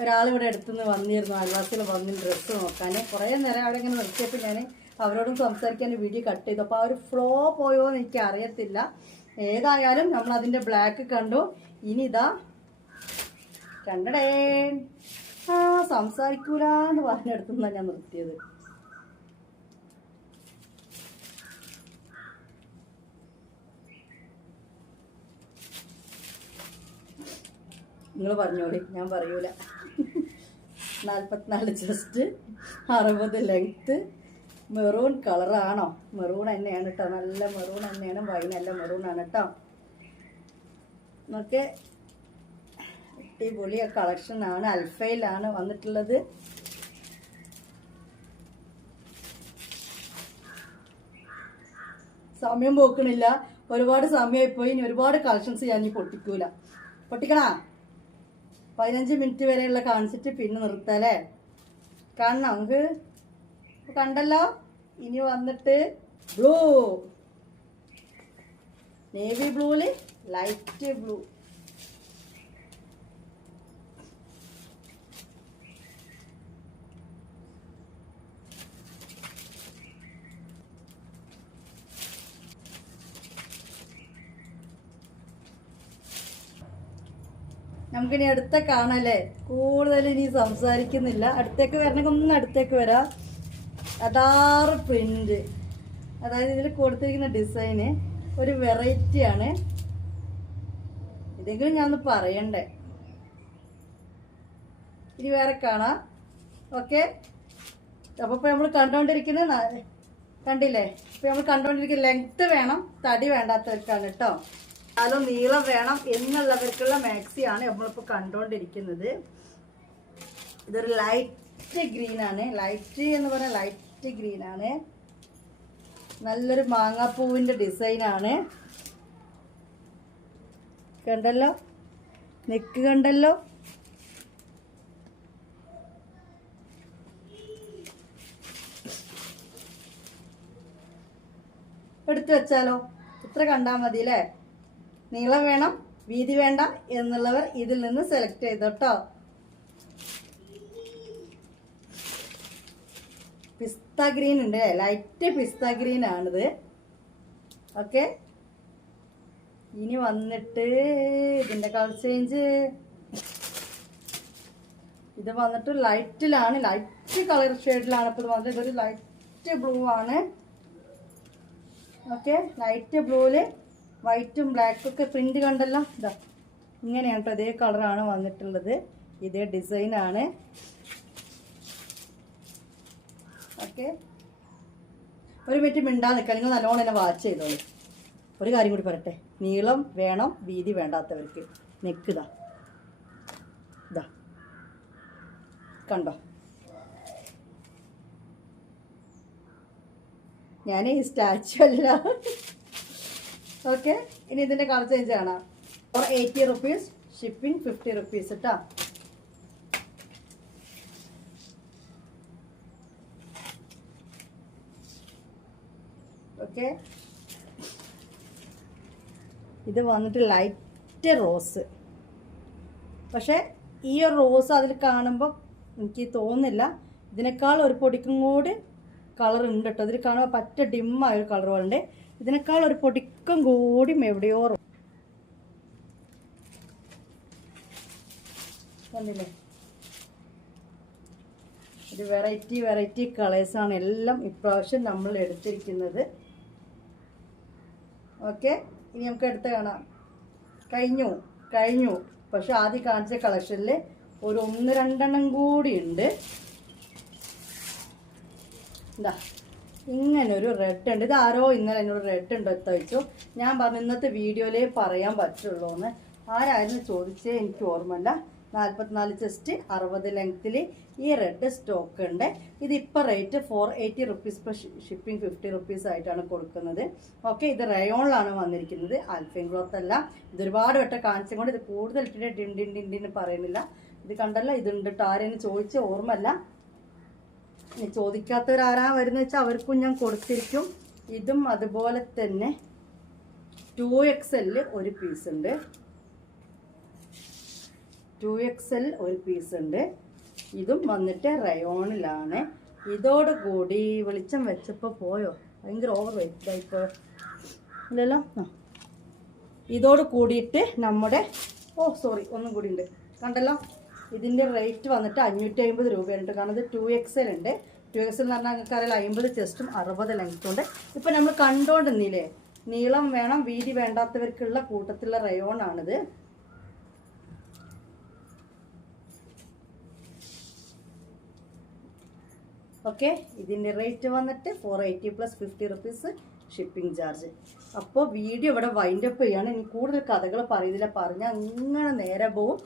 ഒരാളിവിടെ അടുത്തുനിന്ന് വന്നിരുന്നു, അയൽവാസികൾ വന്ന് ഡ്രസ്സ് നോക്കാൻ. കുറേ നേരം അവിടെ ഇങ്ങനെ നിർത്തിയപ്പോൾ ഞാൻ അവരോടും സംസാരിക്കാൻ വീഡിയോ കട്ട് ചെയ്തു. അപ്പോൾ ആ ഒരു ഫ്ലോ പോയോ എന്ന് എനിക്ക് അറിയത്തില്ല. ഏതായാലും നമ്മൾ അതിൻ്റെ ബ്ലാക്ക് കണ്ടു. ഇനി ഇതാ കണ്ടടേ. സംസാരിക്കൂല എന്ന് പറഞ്ഞെടുത്തുനിന്നാണ് ഞാൻ നിർത്തിയത്. നിങ്ങൾ പറഞ്ഞോളി, ഞാൻ പറയൂല. 44 ചെസ്റ്റ്, 60 ലെങ്ത്ത്, മെറൂൺ കളറാണോ? മെറൂൺ തന്നെയാണ് കേട്ടോ. നല്ല മെറൂൺ തന്നെയാണ്. വൈനല്ല മെറൂണാണ് കേട്ടോ. നമുക്ക് അടിപൊളി കളക്ഷനാണ്. അൽഫയിലാണ് വന്നിട്ടുള്ളത്. സമയം പോക്കണില്ല. ഒരുപാട് സമയമായിപ്പോയി. ഇനി ഒരുപാട് കളക്ഷൻസ് ഞാൻ പൊട്ടിക്കൂല. പൊട്ടിക്കണാ? 15 മിനിറ്റ് വരെയുള്ള കാണിച്ചിട്ട് പിന്നെ നിർത്തല്ലേ? കാണണം നമുക്ക്. കണ്ടല്ലോ. ഇനി വന്നിട്ട് ബ്ലൂ, നേവി ബ്ലൂല് ലൈറ്റ് ബ്ലൂ. നമുക്കിനി അടുത്ത കാണല്ലേ. കൂടുതൽ ഇനി സംസാരിക്കുന്നില്ല. അടുത്തേക്ക് വരണമെങ്കിൽ ഒന്ന് അടുത്തേക്ക് വരാം. അതാറ് പ്രിന്റ്, അതായത് ഇതിൽ കൊടുത്തിരിക്കുന്ന ഡിസൈന് ഒരു വെറൈറ്റിയാണ്. ഇതെങ്കിലും ഞാൻ ഒന്ന് പറയണ്ടേ. ഇനി വേറെ കാണാം. ഓക്കെ, അപ്പോൾ ഇപ്പോൾ നമ്മൾ കണ്ടുകൊണ്ടിരിക്കുന്നത് കണ്ടില്ലേ? ഇപ്പോൾ നമ്മൾ കണ്ടുകൊണ്ടിരിക്കുന്ന ലെങ്ത്ത് വേണം, തടി വേണ്ടാത്തവർക്കാണ് കേട്ടോ. അതോ നീളം വേണം എന്നുള്ളവർക്കുള്ള മാക്സിയാണ് നമ്മളിപ്പോൾ കണ്ടുകൊണ്ടിരിക്കുന്നത്. ഇതൊരു ലൈറ്റ് ഗ്രീനാണ്. ലൈറ്റ് എന്ന് പറഞ്ഞാൽ ലൈറ്റ് ഗ്രീനാണ്. നല്ലൊരു മാങ്ങാപ്പൂവിൻ്റെ ഡിസൈനാണ്. കണ്ടല്ലോ, നെക്ക് കണ്ടല്ലോ. എടുത്തു വെച്ചാലോ? ഇത്ര കണ്ടാൽ മതി അല്ലേ? നീളം വേണം, വീതി വേണ്ട എന്നുള്ളവർ ഇതിൽ നിന്ന് സെലക്ട് ചെയ്തോട്ടോ. പിസ്ത ഗ്രീൻ ഉണ്ട്, ലൈറ്റ് പിസ്ത ഗ്രീൻ ആണിത്. ഓക്കെ, ഇനി വന്നിട്ട് ഇതിന്റെ കളർ ചേഞ്ച് ഇത് വന്നിട്ട് ലൈറ്റിലാണ്, ലൈറ്റ് കളർ ഷെയ്ഡിലാണ്. ഇപ്പോൾ ഇത് വന്നിട്ട് ഇതൊരു ലൈറ്റ് ബ്ലൂ ആണ്. ഓക്കെ, ലൈറ്റ് ബ്ലൂവിൽ വൈറ്റും ബ്ലാക്കും ഒക്കെ പ്രിന്റ് കണ്ടല്ലോ. ഇതാ ഇങ്ങനെയാണ് കേട്ടോ, ഇതേ കളറാണ് വന്നിട്ടുള്ളത്, ഇതേ ഡിസൈനാണ്. ഓക്കെ, ഒരു മിനിറ്റ് മിണ്ടാതെ നിൽക്കാം, നിങ്ങൾ നല്ലോണം തന്നെ വാച്ച് ചെയ്തോളൂ. ഒരു കാര്യം കൂടി പറയട്ടെ, നീളം വേണം വീതി വേണ്ടാത്തവർക്ക് നെക്കിതാ ഇതാ കണ്ടോ. ഞാൻ ഈ സ്റ്റാച്ചു അല്ല. ഓക്കെ, ഇനി ഇതിൻ്റെ കളർ ചേഞ്ച് കാണാം. 80 റുപ്പീസ്, ഷിപ്പിംഗ് 50 റുപ്പീസ് കേട്ടോ. ഓക്കെ, ഇത് വന്നിട്ട് ലൈറ്റ് റോസ്. പക്ഷേ ഈ ഒരു റോസ് അതിൽ കാണുമ്പോൾ എനിക്ക് തോന്നുന്നില്ല, ഇതിനേക്കാൾ ഒരു പൊടിക്കും കൂടി കളർ ഉണ്ട് കേട്ടോ. ഇതിൽ കാണുമ്പോൾ പറ്റ ഡിമ്മായ ഒരു കളർ ഉണ്ട്. ഇതിനേക്കാൾ ഒരു പൊടിക്കും കൂടി എവിടെയോ കണ്ടില്ലേ. ഇത് വെറൈറ്റി കളേഴ്സാണ് എല്ലാം ഇപ്രാവശ്യം നമ്മൾ എടുത്തിരിക്കുന്നത്. ഓക്കെ, ഇനി നമുക്ക് എടുത്ത് കാണാം. കഴിഞ്ഞു. പക്ഷെ ആദ്യം കാണിച്ച കളക്ഷനിൽ ഒരു 1-2 കൂടി ഉണ്ട്. എന്താ ഇങ്ങനൊരു റെഡ് ഉണ്ട്. ഇത് ആരോ ഇന്നലെ എന്നോട് റെഡ് ഉണ്ടോ ചോദിച്ചു. ഞാൻ പറഞ്ഞു ഇന്നത്തെ വീഡിയോയിലേ പറയാൻ പറ്റുള്ളൂ എന്ന്. ആരായിരുന്നു ചോദിച്ചേ എനിക്ക് ഓർമ്മയില്ല. 44 ചെസ്റ്റ് 60 ലെങ്ത്തിൽ ഈ റെഡ് സ്റ്റോക്ക് ഉണ്ട്. ഇതിപ്പോൾ rate 480 rupees per shipping 50 rupees ആയിട്ടാണ് കൊടുക്കുന്നത്. ഓക്കെ, ഇത് റയോണിലാണ് വന്നിരിക്കുന്നത്, ആൽഫൈൻ ക്ലോത്ത് അല്ല. ഇതൊരുപാട് വട്ടം കാണിച്ചും കൊണ്ട് ഇത് കൂടുതൽ ഇട്ടിട്ട് ഡിണ്ടിന് പറയുന്നില്ല. ഇത് കണ്ടല്ലോ, ഇതുണ്ട് കേട്ടോ. ആരെയും ചോദിച്ച ഓർമ്മല്ല. ഇനി ചോദിക്കാത്തവരാരാ വരുന്നത് വെച്ചാൽ അവർക്കും ഞാൻ കൊടുത്തിരിക്കും. ഇതും അതുപോലെ തന്നെ 2XL ഒരു പീസ് ഉണ്ട്. 2XL ഒരു പീസ് ഉണ്ട്. ഇതും വന്നിട്ട് റയോണിലാണ്. ഇതോടുകൂടി വെളിച്ചം വെച്ചപ്പോൾ പോയോ, ഭയങ്കര ഓവർ വെയിറ്റായിപ്പോ ഇല്ലല്ലോ. ഇതോട് കൂടിയിട്ട് നമ്മുടെ ഒന്നും കൂടി ഉണ്ട് കണ്ടല്ലോ. ഇതിൻ്റെ റേറ്റ് വന്നിട്ട് 550 രൂപയുണ്ട്. കാരണം ഇത് 2XL ഉണ്ട്. 2XL എന്ന് പറഞ്ഞാൽ നിങ്ങൾക്ക് അറിയാം 50 ചെസ്റ്റും 60 ലെങ്ത്തും ഉണ്ട്. ഇപ്പം നമ്മൾ കണ്ടോണ്ടിരുന്നില്ലേ, നീളം വേണം വീതി വേണ്ടാത്തവർക്കുള്ള കൂട്ടത്തിലുള്ള റയോണാണിത്. ഓക്കെ, ഇതിൻ്റെ റേറ്റ് വന്നിട്ട് 480 + 50 റുപ്പീസ് ഷിപ്പിംഗ് ചാർജ്. അപ്പോൾ വീഡിയോ ഇവിടെ വൈൻഡപ്പ് ചെയ്യാണ്. ഇനി കൂടുതൽ കഥകൾ പറയുന്നില്ല, പറഞ്ഞാൽ അങ്ങനെ നേരെ പോവും.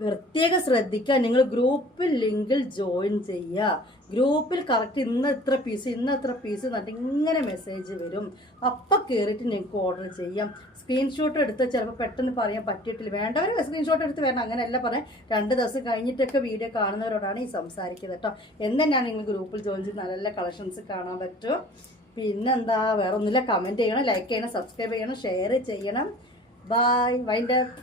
പ്രത്യേകം ശ്രദ്ധിക്കുക, നിങ്ങൾ ഗ്രൂപ്പിൽ ലിങ്കിൽ ജോയിൻ ചെയ്യുക. ഗ്രൂപ്പിൽ കറക്റ്റ് ഇന്ന് എത്ര പീസ് എന്നിട്ട് ഇങ്ങനെ മെസ്സേജ് വരും. അപ്പം കയറിയിട്ട് നിങ്ങൾക്ക് ഓർഡർ ചെയ്യാം. സ്ക്രീൻഷോട്ട് എടുത്ത് ചിലപ്പോൾ പെട്ടെന്ന് പറയാൻ പറ്റിയിട്ടില്ല, വേണ്ടവർ സ്ക്രീൻഷോട്ട് എടുത്ത് വരണം, അങ്ങനെയല്ല പറയാം. 2 ദിവസം കഴിഞ്ഞിട്ടൊക്കെ വീഡിയോ കാണുന്നവരോടാണ് ഈ സംസാരിക്കുന്നത് കേട്ടോ. എന്തെന്നാണ് നിങ്ങൾ ഗ്രൂപ്പിൽ ജോയിൻ ചെയ്ത് നല്ല കളക്ഷൻസ് കാണാൻ പറ്റും. പിന്നെന്താ, വേറെ ഒന്നുമില്ല. കമൻറ്റ് ചെയ്യണം, ലൈക്ക് ചെയ്യണം, സബ്സ്ക്രൈബ് ചെയ്യണം, ഷെയർ ചെയ്യണം. Bye, wind up.